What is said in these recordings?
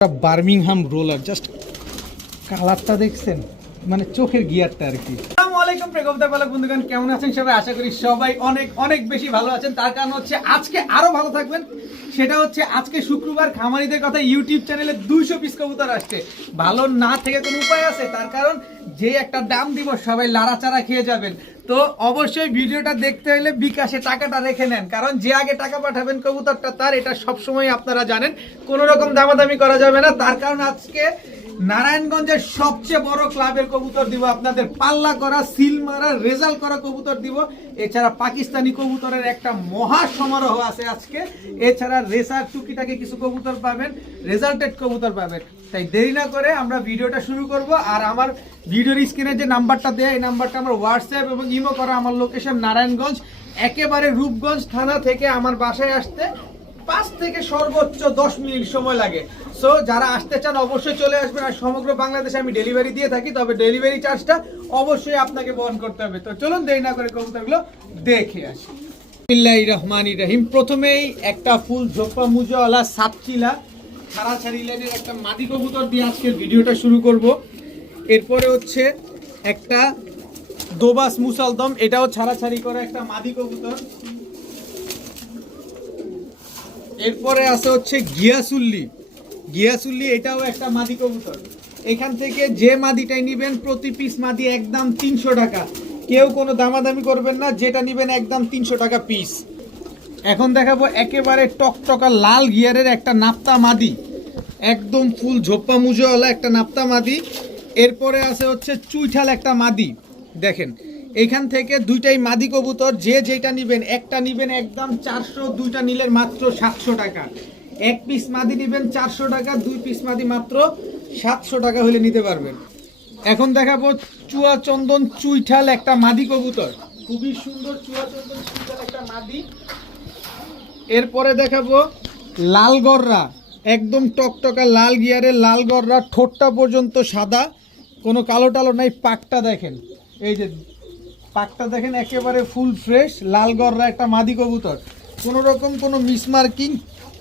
Birmingham roller just কালারটা দেখছেন, মানে চোখের গিয়ারটা আর কি। আসসালামু আলাইকুম প্রেক্ষকদের পালক বন্ধুগণ, কেমন আছেন সবাই? আশা করি সবাই অনেক অনেক বেশি ভালো আছেন। তার কারণ হচ্ছে আজকে আরো ভালো থাকবেন। সেটা হচ্ছে আজকে শুক্রবার, খামারিদের কথা ইউটিউব চ্যানেলে 200 পিস কবুতর আসছে। ভালো না থেকে কোনো উপায় আছে? তার কারণ যে একটা দাম দিব সবাই লাড়াচাড়া খেয়ে যাবেন। তো অবশ্যই ভিডিওটা দেখতে হলে বিকাশে টাকাটা রেখে নেন, কারণ যে আগে টাকা পাঠাবেন কবুতরটা তার, এটা সবসময় আপনারা জানেন। কোনো রকম দামাদামি করা যাবে না। তার কারণ আজকে নারায়ণগঞ্জের সবচেয়ে বড় ক্লাবের কবুতর দিব আপনাদের, পাল্লা করা সিল মারা রেজাল্ট করা কবুতর দিব। এছাড়া পাকিস্তানি কবুতরের একটা মহা সমারোহ আছে আজকে। এছাড়া রেসার টুকিটাকে কিছু কবুতর পাবেন, রেজাল্টেড কবুতর পাবেন। তাই দেরি না করে আমরা ভিডিওটা শুরু করব। আর আমার ভিডিওর স্ক্রিনে যে নাম্বারটা দেয়, এই নাম্বারটা আমার হোয়াটসঅ্যাপ এবং ইমো করা। আমার লোকেশন নারায়ণগঞ্জ, একেবারে রূপগঞ্জ থানা থেকে আমার বাসায় আসতে 5 থেকে সর্বোচ্চ 10 মিনিট সময় লাগে। সো যারা আসতে চান অবশ্যই চলে আসবেন। আর সমগ্র বাংলাদেশে আমি ডেলিভারি দিয়ে থাকি, তবে ডেলিভারি চার্জটা অবশ্যই আপনাকে বহন করতে হবে। তো চলুন দেরি না করে কবুতরগুলো দেখে আসি। বিসমিল্লাহির রহমানির রহিম। প্রথমেই একটা ফুল ঝোপা মুজাওয়ালা সাপচিলা ছাড়াছাড়ি লাইনের একটা মাদি কবুতর দিয়ে আজকের ভিডিওটা শুরু করব। এরপরে হচ্ছে একটা দোবাস মুসালদম, এটাও ছাড়াছাড়ি করে একটা মাদি কবুতর। এরপরে আছে হচ্ছে গিয়াসুল্লি, এটাও একটা মাদি কবুতর। এখান থেকে যে মাদিটাই নিবেন প্রতি পিস মাদি একদম 300 টাকা। কেউ কোনো দামাদামি করবেন না, যেটা নিবেন একদম 300 টাকা পিস। এখন দেখাবো একেবারে টকটকা লাল গিয়ারের একটা নাপ্তা মাদি, একদম ফুল ঝোপ্পা মুজোওয়ালা একটা নাপ্তা মাদি। এরপরে আছে হচ্ছে চুইঠাল একটা মাদি। দেখেন এখান থেকে দুইটাই মাদি কবুতর, যে যেটা নিবেন, একটা নিবেন একদম 400, দুইটা নিলে মাত্র 700 টাকা। এক পিস মাদি নিবেন 400 টাকা, 2 পিস মাদি মাত্র 700 টাকা হলে নিতে পারবেন। এখন দেখাবো চুয়া চন্দন চুইঠাল একটা মাদি কবুতর, খুবই সুন্দর চুয়া চন্দন চুইঠাল একটা মাদি। এরপরে দেখাবো লাল গররা, একদম টকটকা লাল গিয়ারের লাল গররা, ঠোঁটটা পর্যন্ত সাদা, কোনো কালো টালো নাই। পাকটা দেখেন, এই যে পাকটা দেখেন, একেবারে ফুল ফ্রেশ লাল গররা একটা মাদি কবুতর। কোনো রকম কোনো মিসমার্কিং,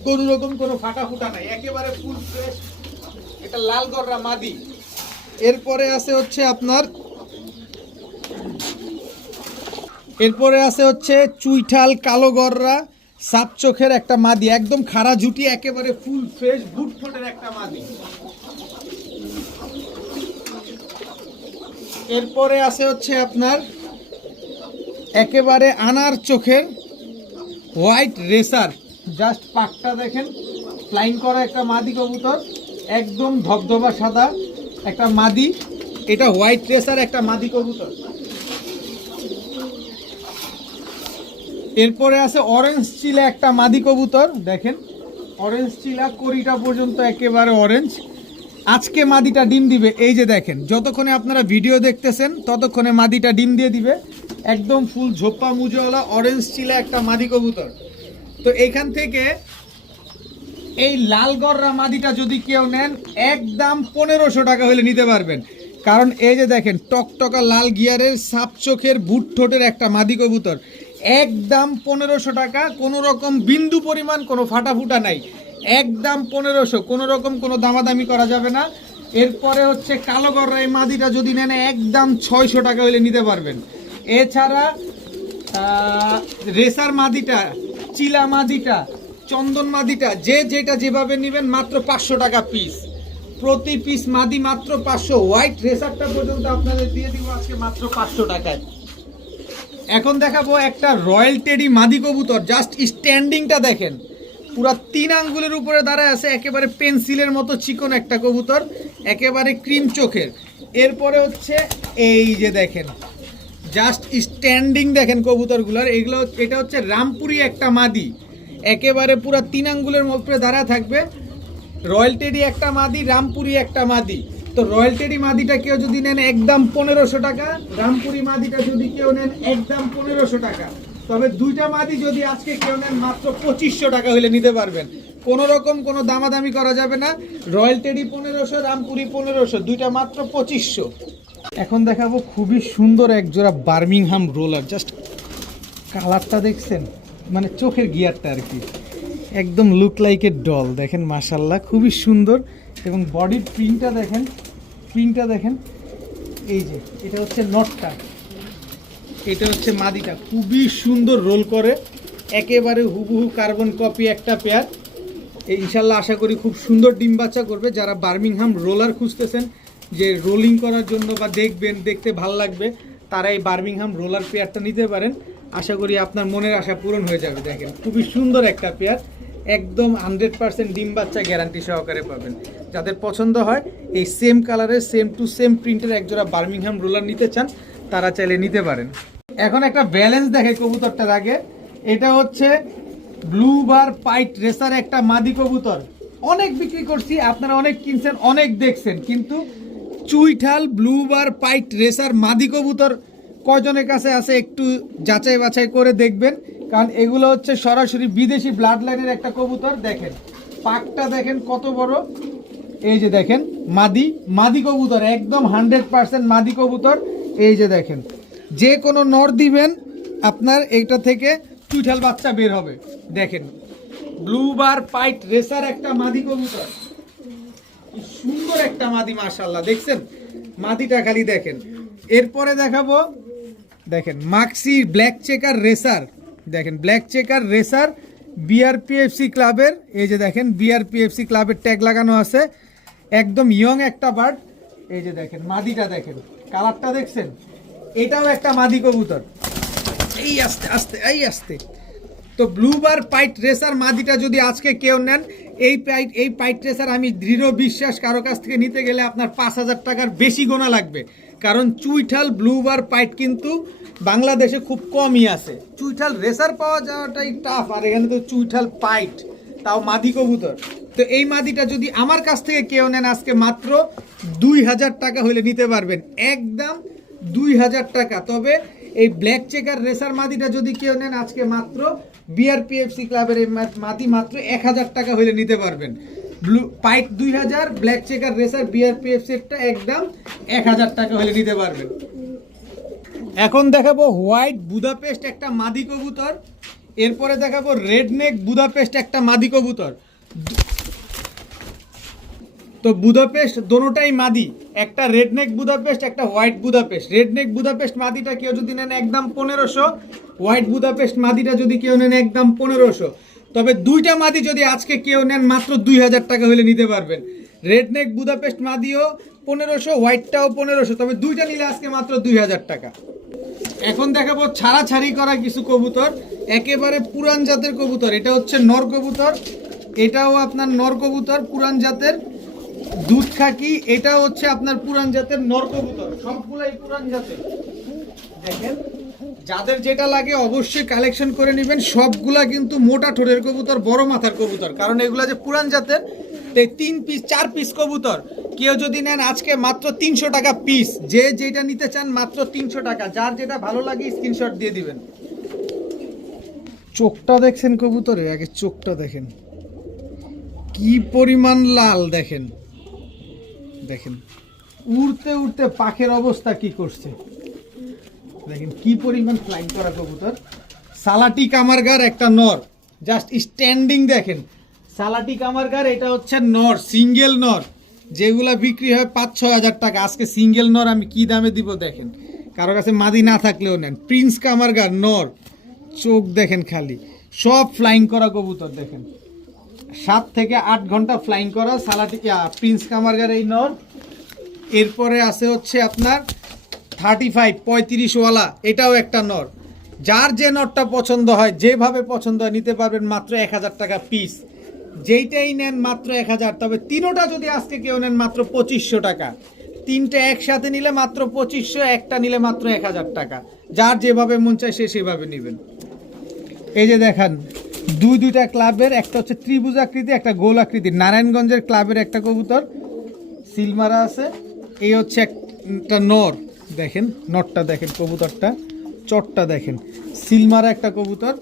কোনো রকম কোনো ফাটা ফুটা নাই, একেবারে ফুল ফ্রেশ এটা লাল গররা মাদি। এরপরে আছে হচ্ছে আপনার চুইঠাল কালো গররা সাপ চোখের একটা মাদি, একদম খাড়া জুটি, একেবারে ফুল ফ্রেশ বুট ঠোঁটের একটা মাদি। এরপরে আছে হচ্ছে আপনার একেবারে আনার চোখের হোয়াইট রেসার, জাস্ট পাকটা দেখেন, ফ্লাইং করা একটা মাদি কবুতর, একদম ধবধবা সাদা একটা মাদি। এটা হোয়াইট রেসার একটা মাদি কবুতর। এরপরে আছে অরেঞ্জ চিলা একটা মাদি কবুতর। দেখেন অরেঞ্জ চিলা, কড়িটা পর্যন্ত একেবারে অরেঞ্জ। আজকে মাদিটা ডিম দিবে, এই যে দেখেন, যতক্ষণে আপনারা ভিডিও দেখতেছেন ততক্ষণে মাদিটা ডিম দিয়ে দিবে। একদম ফুল ঝোপ্পা মুজোওয়ালা অরেঞ্জ চিলা একটা মাদি কবুতর। তো এইখান থেকে এই লাল গররা মাদিটা যদি কেউ নেন একদম 1500 টাকা হলে নিতে পারবেন। কারণ এই যে দেখেন টকটকা লাল গিয়ারের সাপ চোখের বুট ঠোঁটের একটা মাদি কবুতর, একদম 1500 টাকা। কোনো রকম বিন্দু পরিমাণ কোনো ফাটাফুটা নাই, একদম 1500, কোনো রকম কোনো দামাদামি করা যাবে না। এরপরে হচ্ছে কালো গররা এই মাদিটা যদি নেন একদম 600 টাকা হলে নিতে পারবেন। এছাড়া রেসার মাদিটা, চিলা মাদিটা, চন্দন মাদিটা, যে যেটা যেভাবে নেবেন মাত্র 500 টাকা পিস, প্রতি পিস মাদি মাত্র 500। হোয়াইট রেসারটা পর্যন্ত আপনাদের দিয়ে দিব আজকে মাত্র 500 টাকায়। এখন দেখাবো একটা রয়্যাল টেডি মাদি কবুতর, জাস্ট স্ট্যান্ডিংটা দেখেন, পুরা 3 আঙ্গুলের উপরে দাঁড়ায় আছে, একেবারে পেন্সিলের মতো চিকন একটা কবুতর, একেবারে ক্রিম চোখের। এরপরে হচ্ছে এই যে দেখেন, জাস্ট স্ট্যান্ডিং দেখেন কবুতরগুলোর, এগুলো এটা হচ্ছে রামপুরি একটা মাদি, একেবারে পুরা 3 আঙ্গুলের উপরে দাঁড়ায় থাকবে। রয়্যাল টেডি একটা মাদি, রামপুরি একটা মাদি। তো রয়্যাল টেডি মাদিটা কেউ যদি নেন একদম 1500 টাকা, রামপুরি মাদিটা যদি কেউ নেন একদম 1500 টাকা। তবে দুইটা মাদি যদি আজকে কেউ নেন মাত্র 2500 টাকা হলে নিতে পারবেন। কোনো রকম কোনো দামাদামি করা যাবে না। রয়্যাল টেডি 1500, রামপুরি 1500, দুইটা মাত্র 2500। এখন দেখাবো খুবই সুন্দর এক জোড়া বার্মিংহাম রোলার, জাস্ট কালারটা দেখছেন, মানে চোখের গিয়ারটা আর কি, একদম লুক লাইক এ ডল। দেখেন মাশাল্লাহ খুবই সুন্দর, এবং বডির প্রিন্টটা দেখেন, এই যে এটা হচ্ছে নটটা, এটা হচ্ছে মাদিটা, খুবই সুন্দর রোল করে, একেবারে হুবহু কার্বন কপি একটা পেয়ার। ইনশাল্লাহ আশা করি খুব সুন্দর ডিম বাচ্চা করবে। যারা বার্মিংহাম রোলার খুঁজতেছেন যে রোলিং করার জন্য বা দেখতে ভালো লাগবে, তারা এই বার্মিংহাম রোলার পেয়ারটা নিতে পারেন। আশা করি আপনার মনের আশা পূরণ হয়ে যাবে। দেখেন খুবই সুন্দর একটা পেয়ার, একদম 100% ডিম বাচ্চা গ্যারান্টি সহকারে পাবেন। যাদের পছন্দ হয় এই সেম কালারের সেম টু সেম প্রিন্টের একজোড়া বার্মিংহাম রোলার নিতে চান, তারা চাইলে নিতে পারেন। এখন একটা ব্যালেন্স দেখে কবুতরটার আগে, এটা হচ্ছে ব্লু বার পাইট রেসার একটা মাদি কবুতর। অনেক বিক্রি করছি, আপনারা অনেক কিনছেন, অনেক দেখছেন, কিন্তু চুইঠাল ব্লু বার পাইট রেসার মাদি কবুতর কয়জনের কাছে আছে একটু যাচাই বাছাই করে দেখবেন, কারণ এগুলো হচ্ছে সরাসরি বিদেশি ব্লাড লাইনের একটা কবুতর। দেখেন পাকটা দেখেন কত বড়, এই যে দেখেন মাদি কবুতর, একদম 100% মাদি কবুতর। এই যে দেখেন, যে কোনো নর দিবেন আপনার এইটা থেকে চুইঠাল বাচ্চা বের হবে। দেখেন ব্লু বার পাইট রেসার একটা মাদি কবুতর, কি সুন্দর একটা মাদি, মাশাআল্লাহ। দেখছেন মাদিটা খালি দেখেন। এরপরে দেখাবো, দেখেন মাক্সি ব্ল্যাক চেকার রেসার, দেখেন ব্ল্যাক চেকার রেসার বিআরপিএফসি ক্লাবের, এই যে দেখেন বিআরপিএফসি ক্লাবের ট্যাগ লাগানো আছে, একদম ইয়ং একটা বার্ড। এই যে দেখেন মাদিটা দেখেন, কালারটা দেখছেন, এটাও একটা মাদি কবুতর। এই আস্তে তো ব্লু বার পাইট রেসার মাদিটা যদি আজকে কেউ নেন, এই পাইট রেসার আমি দৃঢ় বিশ্বাস কারো কাছ থেকে নিতে গেলে আপনার 5,000 টাকার বেশি গোনা লাগবে, কারণ চুইঠাল ব্লু বার পাইট কিন্তু বাংলাদেশে খুব কমই আছে। চুইঠাল রেসার পাওয়া যাওয়াটাই টাফ, আর এখানে তো চুইঠাল পাইট, তাও মাদি কবুতর। তো এই মাদিটা যদি আমার কাছ থেকে কেউ নেন আজকে মাত্র 2,000 টাকা হলে নিতে পারবেন, একদম 2,000 টাকা। তবে এই ব্ল্যাক চেকার রেসার মাদিটা যদি কেউ নেন আজকে মাত্র বিআরপিএফসি ক্লাবের এই মাদি মাত্র 1,000 টাকা হলে নিতে পারবেন। ব্লু পাইট 2,000, ব্ল্যাক চেকার রেসার বিআরপিএফসিটা একদম 1,000 টাকা হলে নিতে পারবেন। এখন দেখাবো হোয়াইট বুদাপেস্ট একটা মাদি কবুতর, এরপরে দেখাবো রেড নেক বুদাপেস্ট একটা মাদি কবুতর। তো বুদাপেস্ট দোনোটাই মাদি, একটা রেডনেক বুদাপেস্ট, একটা হোয়াইট বুদাপেস্ট। রেডনেক বুদাপেস্ট মাদিটা কেউ যদি নেন একদম 1500, হোয়াইট বুদাপেস্ট মাদিটা যদি কেউ নেন একদম 1500। তবে দুইটা মাদি যদি আজকে কেউ নেন মাত্র 2,000 টাকা হলে নিতে পারবেন। রেডনেক বুদাপেস্ট মাদিও 1500, হোয়াইটটাও 1500, তবে দুইটা নিলে আজকে মাত্র 2,000 টাকা। এখন দেখাবো ছাড়াছাড়ি করা কিছু কবুতর, একেবারে পুরান জাতের কবুতর। এটা হচ্ছে নর কবুতর, এটাও আপনার নর কবুতর পুরান জাতের দুধ খাকি, এটা হচ্ছে আপনার পুরান জাতের নর কবুতর, সবগুলাই পুরান জাতের। দেখেন যাদের যেটা লাগে অবশ্যই কালেকশন করে নেবেন। সবগুলা কিন্তু মোটা ঠোঁটের কবুতর, বড় মাথার কবুতর, কারণ এগুলা যে পুরান জাতের। 3 পিস 4 পিস কবুতর কেউ যদি নেন আজকে মাত্র 300 টাকা পিস। যে যেটা নিতে চান মাত্র 300 টাকা, যার যেটা ভালো লাগে স্ক্রিনশট দিয়ে দিবেন। চোখটা দেখছেন কবুতরের, আগে চোখটা দেখেন কি পরিমাণ লাল। দেখেন উড়তে উড়তে পাখের অবস্থা কি করছে, দেখেন কি পরিমাণ ফ্লাইং করা কবুতর। সালাটি কামারগার একটা নর, জাস্ট স্ট্যান্ডিং দেখেন। সালাটি কামারগার এটা হচ্ছে নর, সিঙ্গেল নর, যেগুলা বিক্রি হয় 5-6 হাজার টাকা, আজকে সিঙ্গেল নর আমি কি দামে দিব দেখেন, কারো কাছে মাদি না থাকলেও নেন। প্রিন্স কামারগার নর, চোখ দেখেন খালি, সব ফ্লাইং করা কবুতর। দেখেন 7 থেকে 8 ঘন্টা ফ্লাইং করা সালাটি প্রিন্স কামারগার এই নর। এরপরে আছে হচ্ছে আপনার 35-35 ওয়ালা, এটাও একটা নর। যার যে নরটা পছন্দ হয়, যেভাবে পছন্দ হয় নিতে পারবেন মাত্র 1,000 টাকা পিস। যেইটাই নেন মাত্র 1,000, তবে তিনোটা যদি আজকে কেউ নেন মাত্র 2,500 টাকা। তিনটে একসাথে নিলে মাত্র 2,500, একটা নিলে মাত্র 1,000 টাকা। যার যেভাবে মন চায় সে সেভাবে নেবেন। এই যে দেখেন দুইটা ক্লাবের, একটা হচ্ছে ত্রিভুজ আকৃতি, একটা গোল আকৃতি, নারায়ণগঞ্জের ক্লাবের একটা কবুতর সিলমারা আছে। এই হচ্ছে একটা নর, দেখেন নরটা দেখেন, কবুতরটা চটটা দেখেন, সিলমারা একটা কবুতর,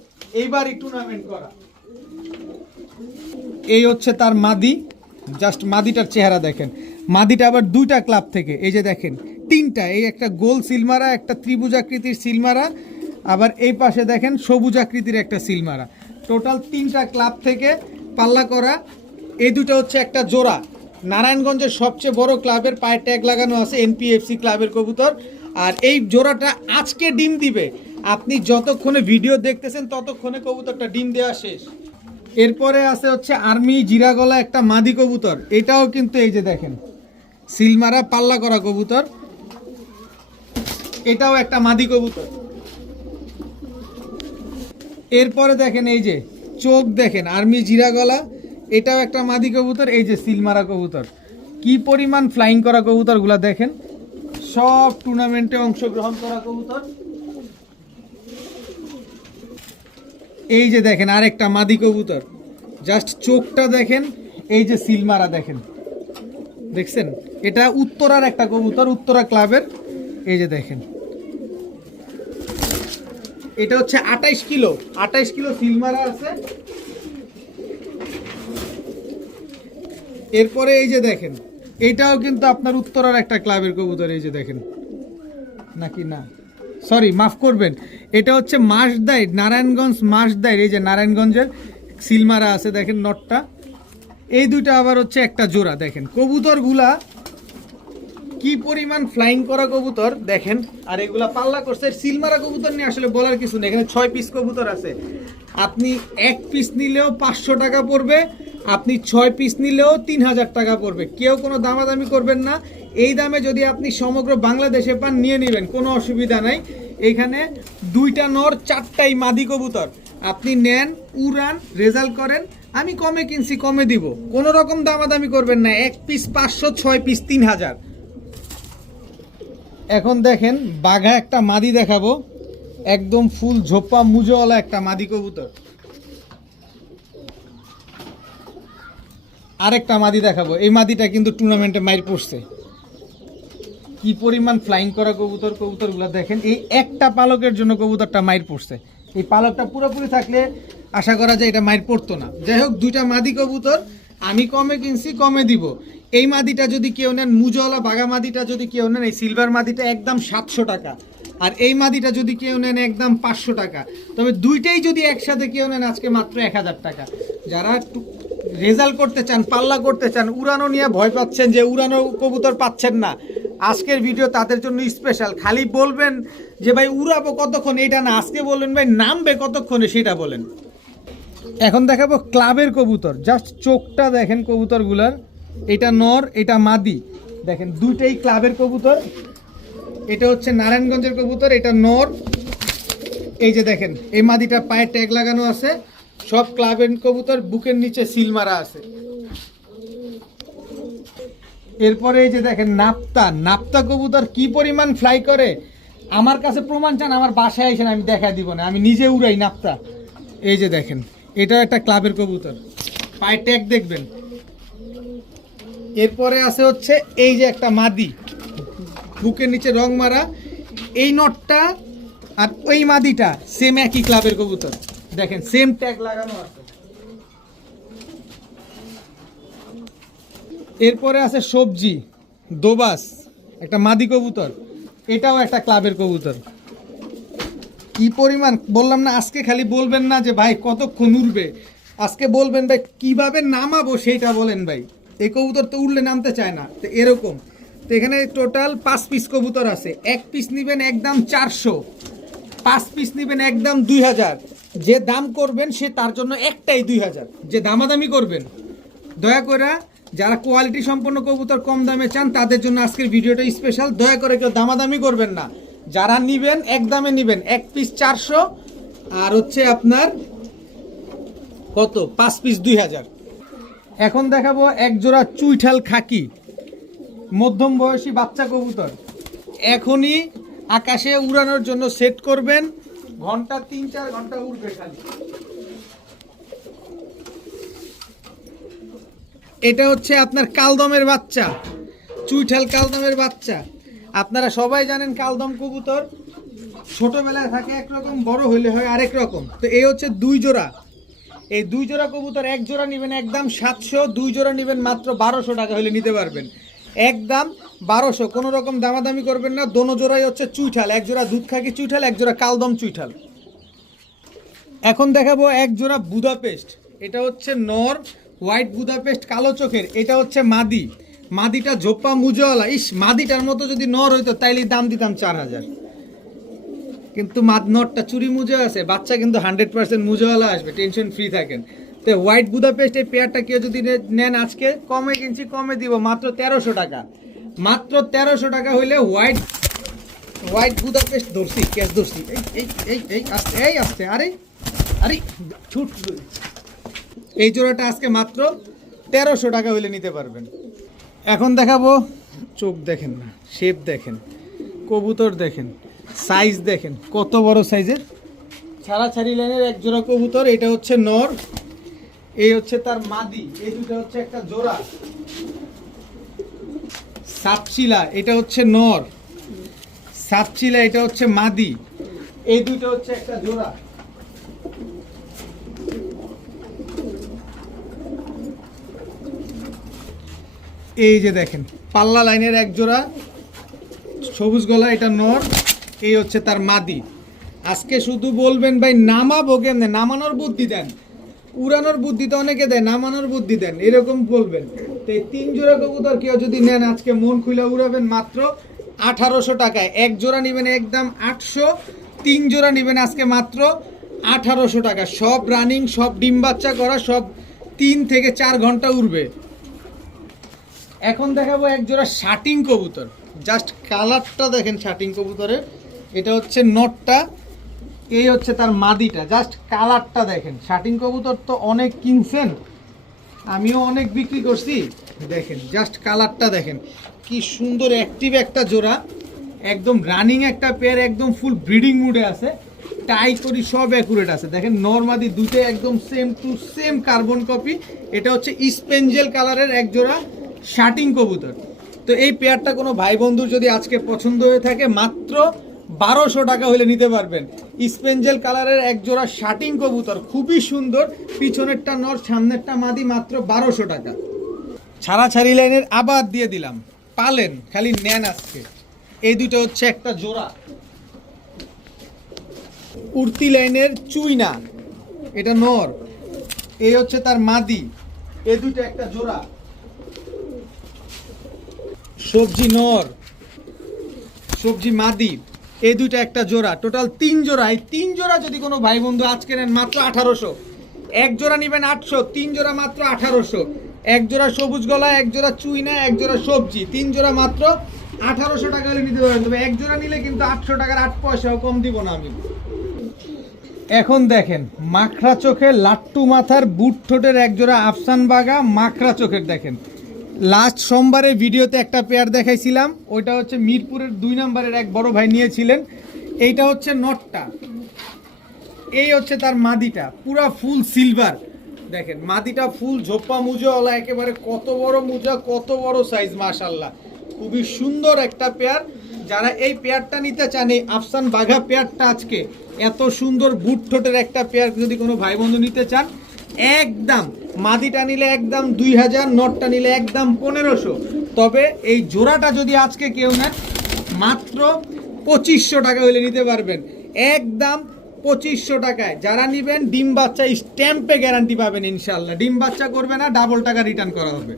এইবার টুর্নামেন্ট করা। এই হচ্ছে তার মাদি, জাস্ট মাদিটার চেহারা দেখেন। মাদিটা আবার দুইটা ক্লাব থেকে, এই যে দেখেন তিনটা, এই একটা গোল সিলমারা, একটা ত্রিভুজ আকৃতির সিলমারা, আবার এই পাশে দেখেন সবুজ আকৃতির একটা সিলমারা। টোটাল 3টা ক্লাব থেকে পাল্লা করা। এই দুটো হচ্ছে একটা জোড়া, নারায়ণগঞ্জের সবচেয়ে বড় ক্লাবের পায়ে ট্যাগ লাগানো আছে, এনপিএফসি ক্লাবের কবুতর। আর এই জোড়াটা আজকে ডিম দিবে, আপনি যতক্ষণে ভিডিও দেখতেছেন ততক্ষণে কবুতরটা ডিম দেওয়া শেষ। এরপরে আছে হচ্ছে আর্মি জিরাগলা একটা মাদি কবুতর, এটাও কিন্তু এই যে দেখেন সিলমারা পাল্লা করা কবুতর, এটাও একটা মাদি কবুতর। এরপরে দেখেন এই যে চোখ দেখেন আর্মি জিরাগলা, এটাও একটা মাদি কবুতর। এই যে সিলমারা কবুতর, কি পরিমাণ ফ্লাইং করা কবুতরগুলা দেখেন, সব টুর্নামেন্টে অংশগ্রহণ করা কবুতর। এই যে দেখেন আরেকটা মাদি কবুতর, জাস্ট চোখটা দেখেন। এই যে সিলমারা দেখেন, দেখছেন, এটা উত্তরার একটা কবুতর, উত্তরা ক্লাবের। এই যে দেখেন, এটা হচ্ছে 28 কিলো সিলমারা আছে। এরপরে এই যে দেখেন, এটাও কিন্তু আপনার উত্তরার একটা ক্লাবের কবুতর। এই যে দেখেন, নাকি না, সরি মাফ করবেন, এটা হচ্ছে মাসদাইর, নারায়ণগঞ্জ মাসদাইর। এই যে নারায়ণগঞ্জের সিলমারা আছে দেখেন নটটা। এই দুইটা আবার হচ্ছে একটা জোড়া। দেখেন কবুতরগুলা কি পরিমাণ ফ্লাইং করা কবুতর দেখেন। আর এগুলা পাল্লা করছে। সিলমারা কবুতর নিয়ে আসলে বলার কিছু নেই, এখানে 6 পিস কবুতর আছে। আপনি 1 পিস নিলেও 500 টাকা পড়বে, আপনি 6 পিস নিলেও 3000 টাকা পড়বে। কেউ কোনো দামাদামি করবেন না, এই দামে যদি আপনি সমগ্র বাংলাদেশে পান নিয়ে নেবেন, কোনো অসুবিধা নাই। এখানে 2টা নর 4টাই মাদি কবুতর, আপনি নেন, উড়ান, রেজাল্ট করেন। আমি কমে কিনছি, কমে দিব, কোনো রকম দামাদামি করবেন না। 1 পিস 500, 6 পিস 3000। এখন দেখেন বাঘা একটা মাদি দেখাবো, একদম ফুল ঝোপা মুজোওয়ালা একটা মাদি কবুতর। আরেকটা মাদি দেখাবো, এই মাদিটা কিন্তু টুর্নামেন্টে মাইর পড়ছে। কি পরিমাণ ফ্লাইং করা কবুতরগুলো দেখেন। এই একটা পালকের জন্য কবুতরটা মাইর পড়ছে, এই পালকটা পুরোপুরি থাকলে আশা করা যায় এটা মাইর পড়তো না। যাই হোক, 2টা মাদি কবুতর আমি কমে কিনছি, কমে দিব। এই মাদিটা যদি কেউ নেন, মুজওয়ালা বাঘা মাদিটা যদি কেউ নেন, এই সিলভার মাদিটা একদম 700 টাকা। আর এই মাদিটা যদি কেউ নেন একদম 500 টাকা। তবে দুইটাই যদি একসাথে কেউ নেন আজকে মাত্র 1000 টাকা। যারা রেজাল্ট করতে চান, পাল্লা করতে চান, উড়ানো নিয়ে ভয় পাচ্ছেন যে উড়ানো কবুতর পাচ্ছেন না, আজকের ভিডিও তাদের জন্য স্পেশাল। খালি বলবেন যে ভাই উড়াবো কতক্ষণ, এটা না, আজকে বলবেন ভাই নামবে কতক্ষণে সেটা বলেন। এখন দেখাবো ক্লাবের কবুতর, জাস্ট চোখটা দেখেন কবুতরগুলার। এটা নর, এটা মাদি, দেখেন দুইটাই ক্লাবের কবুতর। এটা হচ্ছে নারায়ণগঞ্জের কবুতর, এটা নর। এই যে দেখেন এই মাদিটা পায়ে ট্যাগ লাগানো আছে, সব ক্লাবের কবুতর, বুকের নিচে সিল মারা আছে। এরপরে এই যে দেখেন নাপ্তা কবুতর কি পরিমাণ ফ্লাই করে। আমার কাছে প্রমাণ চান, আমার বাসায় এসে আমি দেখা দিব না, আমি নিজে উড়াই নাপ্তা। এই যে দেখেন, এটা একটা ক্লাবের কবুতর, পায়ে ট্যাগ দেখবেন। এরপরে আছে হচ্ছে এই যে একটা মাদি, বুকের নিচে রং মারা। এই নটটা আর ওই মাদিটা সেম একই ক্লাবের কবুতর, দেখেন সেম ট্যাগ লাগানো আছে। এরপরে আছে সবজি দোবাস, একটা মাদি কবুতর, এটাও একটা ক্লাবের কবুতর। কি পরিমাণ, বললাম না আজকে খালি বলবেন না যে ভাই কতক্ষণ উড়বে, আজকে বলবেন ভাই কিভাবে নামাবো সেইটা বলেন ভাই। এই কবুতর তো উড়লে নামতে চায় না, তো এরকম। তো এখানে টোটাল 5 পিস কবুতর আছে। 1 পিস নেবেন একদম 400, 5 পিস নেবেন একদম 2000। যে দাম করবেন সে তার জন্য একটাই 2000। যে দামাদামি করবেন, দয়া করে যারা কোয়ালিটি সম্পন্ন কবুতর কম দামে চান তাদের জন্য আজকের ভিডিওটা স্পেশাল। দয়া করে কেউ দামাদামি করবেন না, যারা নিবেন এক দামে নিবেন। 1 পিস 400 আর হচ্ছে আপনার কত, 5 পিস 2000। এখন দেখাবো এক জোড়া চুইঠাল খাকি, মধ্যম বয়সী বাচ্চা কবুতর। এখনই আকাশে উড়ানোর জন্য সেট করবেন, ঘন্টা 3-4 ঘন্টা উড়বে খালি। এটা হচ্ছে আপনার কালদমের বাচ্চা, চুইঠাল কালদমের বাচ্চা। আপনারা সবাই জানেন কালদম কবুতর ছোটবেলায় থাকে একরকম, বড় হইলে হয় আরেক রকম। তো এই হচ্ছে 2 জোড়া, এই 2 জোড়া কবুতর। 1 জোড়া নেবেন একদম 700, 2 জোড়া নেবেন মাত্র 1200 টাকা হলে নিতে পারবেন। একদম 1200, কোনো রকম দামাদামি করবেন না। দোনো জোড়াই হচ্ছে চুইঠাল, 1 জোড়া দুধ খাকি চুইঠাল, 1 জোড়া কালদম চুইঠাল। এখন দেখাবো 1 জোড়া বুদাপেস্ট, এটা হচ্ছে নর, হোয়াইট বুদাপেস্ট কালো চোখের, এটা হচ্ছে মাদি। মাদিটা ঝোপ্পা মুজওয়ালা, ইস মাদিটার মতো যদি নর হইতো তাইলে দাম দিতাম 4000, কিন্তু নরটা চুরি মুজে আছে। বাচ্চা কিন্তু 100% মুজওয়ালা আসবে, টেনশন ফ্রি থাকেন। তো হোয়াইট বুদাপেস্ট এই পেয়ারটা কেউ যদি নেন আজকে কমে কিনছি, কমে দিব মাত্র 1300 টাকা। মাত্র 1300 টাকা হইলে হোয়াইট বুদাপেস্ট ধরছি, ক্যাশ ধরছি, এই আসছে আরে আরে ছুট। এই জোড়াটা আজকে মাত্র 1300 টাকা হইলে নিতে পারবেন। এখন দেখাবো, চোখ দেখেন না, শেপ দেখেন, কবুতর দেখেন, সাইজ দেখেন কত বড় সাইজের। ছাড়াছাড়ি লাইনের এক জোড়া কবুতর, এটা হচ্ছে নর, এই হচ্ছে তার মাদি, এই দুটো হচ্ছে একটা জোড়া। সাপচিলা এটা হচ্ছে নর, সাপচিলা এটা হচ্ছে মাদি, এই দুটো হচ্ছে একটা জোড়া। এই যে দেখেন পাল্লা লাইনের এক জোড়া সবুজ গলা, এটা নর, এই হচ্ছে তার মাদি। আজকে শুধু বলবেন ভাই নামাবো কেমনে, নামানোর বুদ্ধি দেন, উড়ানোর বুদ্ধি তো অনেকে দেয়, নামানোর বুদ্ধি দেন, এরকম বলবেন। তো এই 3 জোড়া কবুতর কেউ যদি নেন আজকে মন খুলে উড়াবেন মাত্র 1800 টাকায়। এক জোড়া নেবেন একদম 800, 3 জোড়া নেবেন আজকে মাত্র 1800 টাকা। সব রানিং, সব ডিম বাচ্চা করা, সব 3 থেকে 4 ঘন্টা উড়বে। এখন দেখাবো এক জোড়া শাটিং কবুতর, জাস্ট কালারটা দেখেন শাটিং কবুতরের, এটা হচ্ছে নটটা, এই হচ্ছে তার মাদিটা, জাস্ট কালারটা দেখেন। শাটিং কবুতর তো অনেক কিনছেন, আমিও অনেক বিক্রি করছি, দেখেন জাস্ট কালারটা দেখেন কি সুন্দর অ্যাক্টিভ একটা জোড়া, একদম রানিং একটা পেয়ার, একদম ফুল ব্রিডিং মুডে আছে, টাই করি সব অ্যাকুরেট আছে। দেখেন নরমাদি দুটো একদম same to same carbon copy. এটা হচ্ছে স্পেঞ্জেল কালারের এক জোড়া শাটিং কবুতর। তো এই পেয়ারটা কোনো ভাই বন্ধুর যদি আজকে পছন্দ হয়ে থাকে মাত্র 1200 টাকা হলে নিতে পারবেন। স্পেঞ্জেল কালারের এক জোড়া শাটিং কবুতর, খুবই সুন্দর, পিছনেরটা নর, সামনেরটা মাদি, মাত্র 1200 টাকা। ছাড়াছাড়ি লাইনের আবার দিয়ে দিলাম, পালেন খালি নেন আজকে। এই দুটো হচ্ছে একটা জোড়া। উর্তি লাইনের চুইনা, এটা নর, এই হচ্ছে তার মাদি, এই দুটো একটা জোড়া। সবজি নর, সবজি মাদি, এই দুইটা একটা জোড়া, টোটাল 3 জোড়া। এই 3 জোড়া যদি কোনো ভাই বন্ধু আজকে নেন মাত্র 1800। এক জোড়া নেবেন 800, 3 জোড়া মাত্র 1800। এক জোড়া সবুজ গলা, এক জোড়া চুইনা, এক জোড়া সবজি, 3 জোড়া মাত্র 1800 টাকা হলে নিতে পারবেন। তবে এক জোড়া নিলে কিন্তু 800 টাকার 8 পয়সাও কম দিব না আমি। এখন দেখেন মাখরা চোখের, লাট্টু মাথার, বুট ঠোঁটের এক জোড়া আফসান বাগা মাখরা চোখের। দেখেন লাস্ট সোমবারে ভিডিওতে একটা পেয়ার দেখাইছিলাম, ওইটা হচ্ছে মিরপুরের 2 নম্বরের এক বড় ভাই নিয়েছিলেন। এইটা হচ্ছে নটটা, এই হচ্ছে তার মাদিটা, পুরা ফুল সিলভার। দেখেন মাদিটা ফুল ঝোপ্পা মুজোওয়ালা, একেবারে কত বড় মুজা, কত বড় সাইজ, মাশাল্লাহ খুবই সুন্দর একটা পেয়ার। যারা এই পেয়ারটা নিতে চান, এই আফসান বাঘা পেয়ারটা আজকে এত সুন্দর বুট ঠোঁটের একটা পেয়ার যদি কোনো ভাই বন্ধু নিতে চান, একদম মাদিটা নিলে একদম 2000, নটটা নিলে একদম 1500। তবে এই জোড়াটা যদি আজকে কেউ নেন মাত্র 2500 টাকা হলে নিতে পারবেন, একদম 2500 টাকায়। যারা নেবেন ডিম বাচ্চা স্ট্যাম্পে গ্যারান্টি পাবেন ইনশাল্লাহ, ডিম বাচ্চা করবে না, ডাবল টাকা রিটার্ন করা হবে।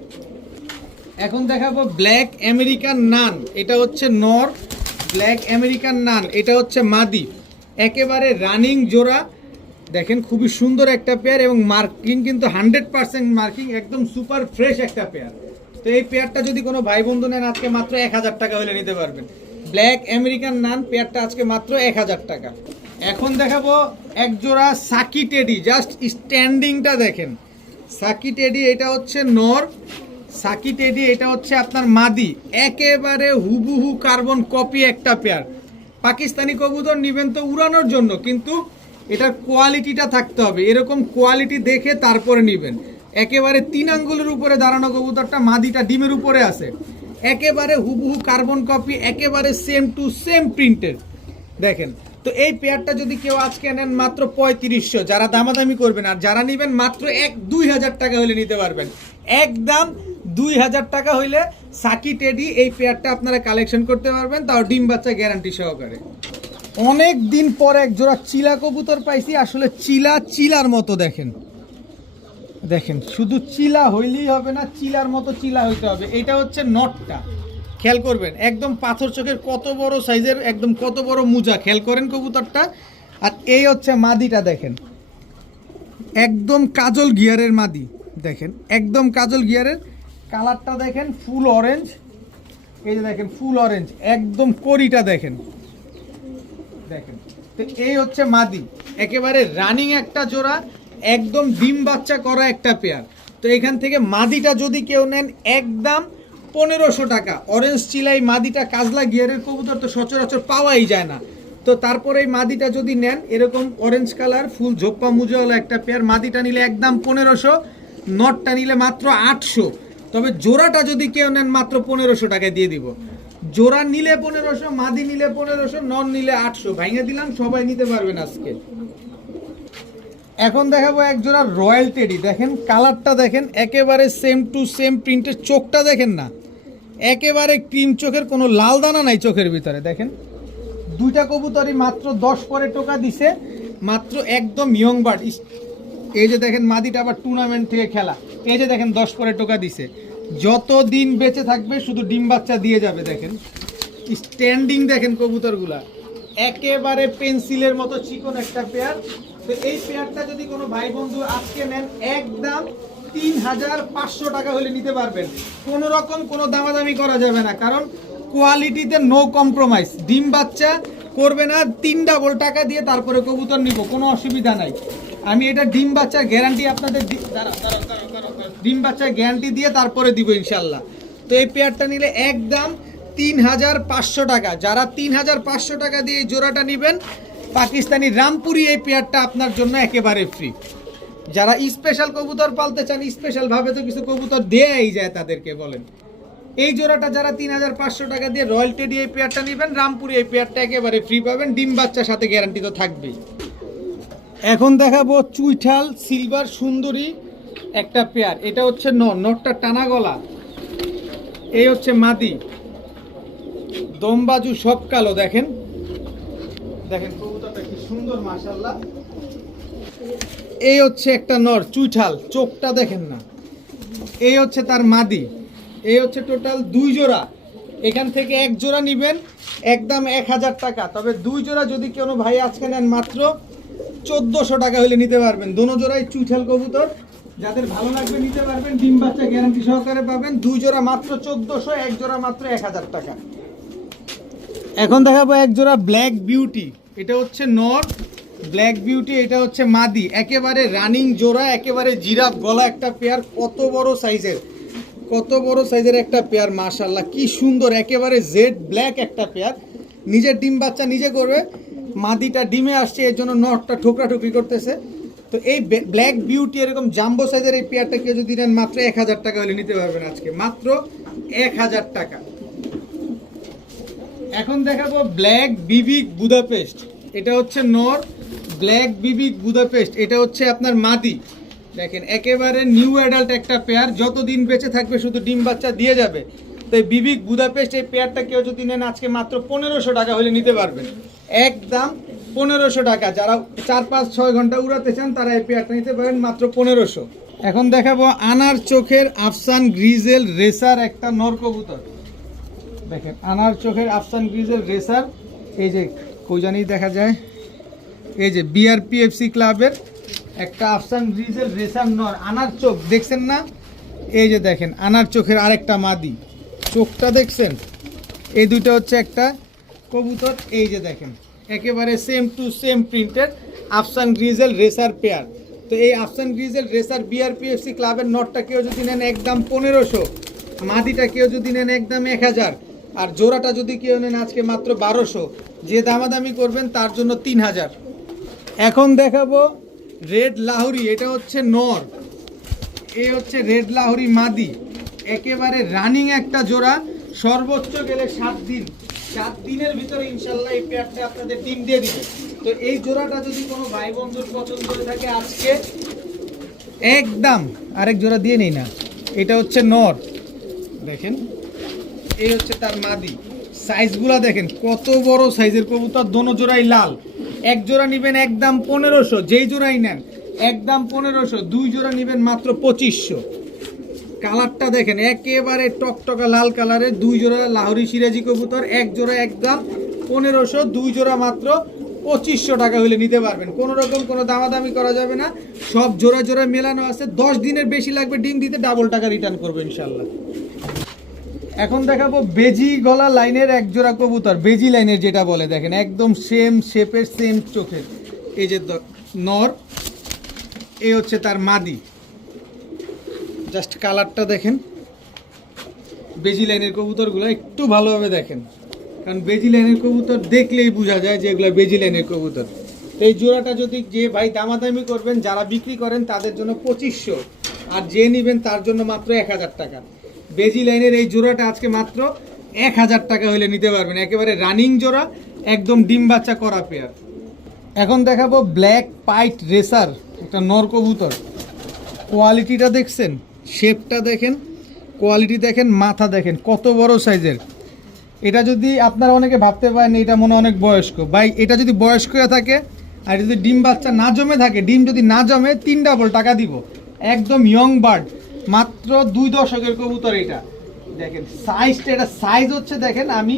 এখন দেখাবো ব্ল্যাক আমেরিকান নান, এটা হচ্ছে নর, ব্ল্যাক আমেরিকান নান, এটা হচ্ছে মাদি, একেবারে রানিং জোড়া। দেখেন খুবই সুন্দর একটা পেয়ার, এবং মার্কিং কিন্তু 100% মার্কিং, একদম সুপার ফ্রেশ একটা পেয়ার। তো এই পেয়ারটা যদি কোনো ভাই বন্ধু নেন আজকে মাত্র 1000 টাকা হলে নিতে পারবেন। ব্ল্যাক আমেরিকান নান পেয়ারটা আজকে মাত্র 1000 টাকা। এখন দেখাবো এক জোড়া সাকি টেডি, জাস্ট স্ট্যান্ডিংটা দেখেন। সাকি টেডি এটা হচ্ছে নর, সাকি টেডি এটা হচ্ছে আপনার মাদি, একেবারে হুবহু কার্বন কপি একটা পেয়ার। পাকিস্তানি কবুতর নিবেন তো উড়ানোর জন্য, কিন্তু এটার কোয়ালিটিটা থাকতে হবে, এরকম কোয়ালিটি দেখে তারপরে নেবেন। একেবারে 3 আঙ্গুলের উপরে দাঁড়ানো কবুতরটা, মাদিটা ডিমের উপরে আছে, একেবারে হুবহু কার্বন কপি, একেবারে সেম টু সেম প্রিন্টের। দেখেন তো এই পেয়ারটা যদি কেউ আজকে নেন মাত্র 3500, যারা দামাদামি করবেন, আর যারা নেবেন মাত্র 2000 টাকা হলে নিতে পারবেন। একদম 2000 টাকা হইলে সাকি টেডি এই পেয়ারটা আপনারা কালেকশন করতে পারবেন, তাও ডিম বাচ্চা গ্যারান্টি সহকারে। অনেক দিন পর এক জোড়া চিলা কবুতর পাইছি, আসলে চিলার মতো। দেখেন দেখেন শুধু চিলা হইলেই হবে না, চিলার মতো চিলা হইতে হবে। এটা হচ্ছে নটটা, খেয়াল করবেন একদম পাথর চোখের কত বড় সাইজের, একদম কত বড় মুজা, খেয়াল করেন কবুতরটা। আর এই হচ্ছে মাদিটা, দেখেন একদম কাজল গিয়ারের মাদি, দেখেন একদম কাজল গিয়ারের। কালারটা দেখেন ফুল অরেঞ্জ, এই যে দেখেন ফুল অরেঞ্জ, একদম কড়িটা দেখেন, দেখেন। তো এই হচ্ছে মাদি, একেবারে রানিং একটা জোড়া, একদম ডিম বাচ্চা করা একটা পেয়ার। তো এখান থেকে মাদিটা যদি কেউ নেন একদম 1500 টাকা। অরেঞ্জ চিলাই মাদিটা কাজলা গিয়ারের কবুতর তো সচরাচর পাওয়াই যায় না। তো তারপরে এই মাদিটা যদি নেন এরকম অরেঞ্জ কালার ফুল ঝোপ্পা মুজাওয়ালা একটা পেয়ার, মাদিটা নিলে একদম 1500, নটটা নিলে মাত্র 800। তবে জোড়াটা যদি কেউ নেন মাত্র 1500 টাকায় দিয়ে দিব। জোড়া নিলে 1500, মাদি নিলে 1500, নন নিলে 800। ভাঙে দিলাম, সবাই নিতে পারবেন আজকে। এখন দেখাবো এক জোড়া রয়্যাল টেডি, দেখেন কালারটা দেখেন একেবারে সেম টু সেম প্রিন্টের। চোখটা দেখেন না, একেবারে ক্রিম চোখের, কোনো লাল দানা নাই চোখের ভিতরে। দেখেন দুইটা কবুতরই মাত্র 10 পরে টোকা দিছে, মাত্র একদম ইয়ং বার্ড। এই যে দেখেন মাদিটা আবার টুর্নামেন্ট থেকে খেলা, এই যে দেখেন 10 পরে টোকা দিছে। যত দিন বেঁচে থাকবে শুধু ডিম বাচ্চা দিয়ে যাবে। দেখেন স্ট্যান্ডিং দেখেন কবুতরগুলা, একেবারে পেন্সিলের মতো চিকন একটা পেয়ার। তো এই পেয়ারটা যদি কোনো ভাই বন্ধু আজকে নেন একদম 3500 টাকা হলে নিতে পারবেন। কোনো রকম কোনো দামাদামি করা যাবে না, কারণ কোয়ালিটিতে নো কম্প্রোমাইজ। ডিম বাচ্চা করবে না, 3 ডাবল টাকা দিয়ে তারপরে কবুতর নিব, কোনো অসুবিধা নাই। আমি এটা ডিম বাচ্চার গ্যারান্টি আপনাদের ডিম বাচ্চার গ্যারান্টি দিয়ে তারপরে দিব ইনশাল্লাহ। তো এই পেয়ারটা নিলে একদম 3500 টাকা। যারা 3500 টাকা দিয়ে এই জোড়াটা নেবেন, পাকিস্তানি রামপুরি এই পেয়ারটা আপনার জন্য একেবারে ফ্রি। যারা স্পেশাল কবুতর পালতে চান, স্পেশালভাবে তো কিছু কবুতর দেয়াই যায় তাদেরকে, বলেন এই জোড়াটা যারা 3500 টাকা দিয়ে রয়্যাল টেডি এই পেয়ারটা নেবেন, রামপুরি এই পেয়ারটা একেবারে ফ্রি পাবেন, ডিম বাচ্চার সাথে গ্যারান্টি তো থাকবেই। এখন দেখাবো চুইঠাল সিলভার সুন্দরী একটা পেয়ার। এটা হচ্ছে নটটা টানা গলা, এই হচ্ছে মাদি, দমবাজু সব কালো। দেখেন দেখেন কবুতরটা কি সুন্দর মাশাআল্লাহ। এই হচ্ছে একটা নর চুইঠাল, চোখটা দেখেন না। এই হচ্ছে তার মাদি। এই হচ্ছে টোটাল 2 জোড়া। এখান থেকে এক জোড়া নেবেন একদম 1000 টাকা। তবে 2 জোড়া যদি কোনো ভাই আজকে নেন মাত্র 1400 টাকা হলে নিতে পারবেন। দোনো জোড়াই চুইঠাল কবুতর, যাদের ভালো লাগবে নিতে পারবেন, ডিম বাচ্চা গ্যারান্টি সহকারে পাবেন। 2 জোড়া মাত্র 1400, এক জোড়া মাত্র 1000 টাকা। এখন দেখাবো এক জোড়া ব্ল্যাক বিউটি। এটা হচ্ছে নর ব্ল্যাক বিউটি, এটা হচ্ছে মাদি, একেবারে রানিং জোড়া, একেবারে জিরাফ গলা একটা পেয়ার। কত বড় সাইজের, কত বড় সাইজের একটা পেয়ার মাশাআল্লাহ, কি সুন্দর, একেবারে জেড ব্ল্যাক একটা পেয়ার। নিজের ডিম বাচ্চা নিজে করবে, মাদিটা ডিমে আসছে, এর জন্য নটটা ঠোকরাঠুকরি করতেছে। তো এই ব্ল্যাক বিউটি এরকম জাম্বো সাইজের এই পেয়ারটা কেউ যদি নেন মাত্র 1000 টাকা হলে নিতে পারবেন আজকে, মাত্র 1000 টাকা। এখন দেখাবো ব্ল্যাক বিবিক বুদাপেস্ট। এটা হচ্ছে নর ব্ল্যাক বিবিক বুদাপেস্ট, এটা হচ্ছে আপনার মাদি। দেখেন একেবারে নিউ অ্যাডাল্ট একটা পেয়ার, যতদিন বেঁচে থাকবে শুধু ডিম বাচ্চা দিয়ে যাবে। তো এই বিবিক বুদাপেস্ট এই পেয়ারটা কেউ যদি নেন আজকে মাত্র 1500 টাকা হলে নিতে পারবেন, একদম 1500 টাকা। যারা 4-5-6 ঘন্টা উড়াতে চান তারা এই পেয়ারটা নিতে পারেন মাত্র 1500। এখন দেখাবো আনার চোখের আফসান গ্রিজেল রেসার একটা নর কবুতর। দেখেন আনার চোখের আফসান গ্রিজেল রেসার, এই যে কই জানি দেখা যায়, এই যে বিআরপিএফসি ক্লাবের একটা আফসান গ্রিজেল রেসার নর। আনার চোখ দেখছেন না, এই যে দেখেন আনার চোখের আরেকটা মাদি, চোখটা দেখছেন। এই দুইটা হচ্ছে একটা কবুতর, এই যে দেখেন একেবারে সেম টু সেম প্রিন্টের আফসান গ্রিজেল রেসার পেয়ার। তো এই আফসান গ্রিজেল রেসার বিআরপিএফসি ক্লাবের নটটা কেউ যদি নেন একদম 1500, মাদিটা কেউ যদি নেন একদম 1000, আর জোড়াটা যদি কেউ নেন আজকে মাত্র 1200। যে দামাদামি করবেন তার জন্য 3000। এখন দেখাবো রেড লাহোরি, এটা হচ্ছে নর, এই হচ্ছে রেড লাহোরি মাদি, একেবারে রানিং একটা জোড়া। সর্বোচ্চ গেলে 7 দিন, 7 দিনের ভিতরে ইনশাল্লাহ এই পেয়ারটা আপনাদের ডিম দিয়ে দিবে। তো এই জোড়াটা যদি কোনো ভাই বন্ধুর পছন্দ করে থাকে আজকে একদম আরেক জোড়া দিয়ে নেই না। এটা হচ্ছে নর, দেখেন এই হচ্ছে তার মাদি। সাইজগুলা দেখেন কত বড় সাইজের কবুতর, দোনো জোড়াই লাল। এক জোড়া নেবেন একদম 1500, যেই জোড়াই নেন একদম 1500, 2 জোড়া নেবেন মাত্র 2500। কালারটা দেখেন একেবারে টকটকা লাল কালারের 2 জোড়া লাহোরি সিরাজি কবুতর, এক জোড়া একদম 1500, 2 জোড়া মাত্র 2500 টাকা হলে নিতে পারবেন। কোনো রকম কোনো দামাদামি করা যাবে না, সব জোড়া জোড়া মেলানো আছে। 10 দিনের বেশি লাগবে ডিম দিতে, ডাবল টাকা রিটার্ন করবো ইনশাল্লাহ। এখন দেখাবো বেজি গলা লাইনের এক জোড়া কবুতর, বেজি লাইনের যেটা বলে, দেখেন একদম সেম শেপের সেম চোখের। এই যে নর, এই হচ্ছে তার মাদি। জাস্ট কালারটা দেখেন। বেজি লাইনের কবুতরগুলো একটু ভালোভাবে দেখেন, কারণ বেজি লাইনের কবুতর দেখলেই বোঝা যায় যে এগুলো বেজি লাইনের কবুতর। এই জোড়াটা যদি যে ভাই দামাদামি করবেন, যারা বিক্রি করেন তাদের জন্য 2500, আর যে নেবেন তার জন্য মাত্র 1000 টাকা। বেজি লাইনের এই জোড়াটা আজকে মাত্র 1000 টাকা হলে নিতে পারবেন, একেবারে রানিং জোড়া, একদম ডিম বাচ্চা করা পেয়ার। এখন দেখাবো ব্ল্যাক পাইট রেসার, একটা নর কবুতর। কোয়ালিটিটা দেখছেন, শেপটা দেখেন, কোয়ালিটি দেখেন, মাথা দেখেন কত বড় সাইজের। এটা যদি আপনারা অনেকে ভাবতে পারেন এটা মনে অনেক বয়স্ক, ভাই এটা যদি বয়স্ক হয়ে থাকে আর যদি ডিম বাচ্চা না জমে থাকে, ডিম যদি না জমে 3 ডাবল টাকা দিব। একদম ইয়ং বার্ড, মাত্র 2 দশকের কবুতর। এটা দেখেন সাইজটা, এটা সাইজ হচ্ছে দেখেন, আমি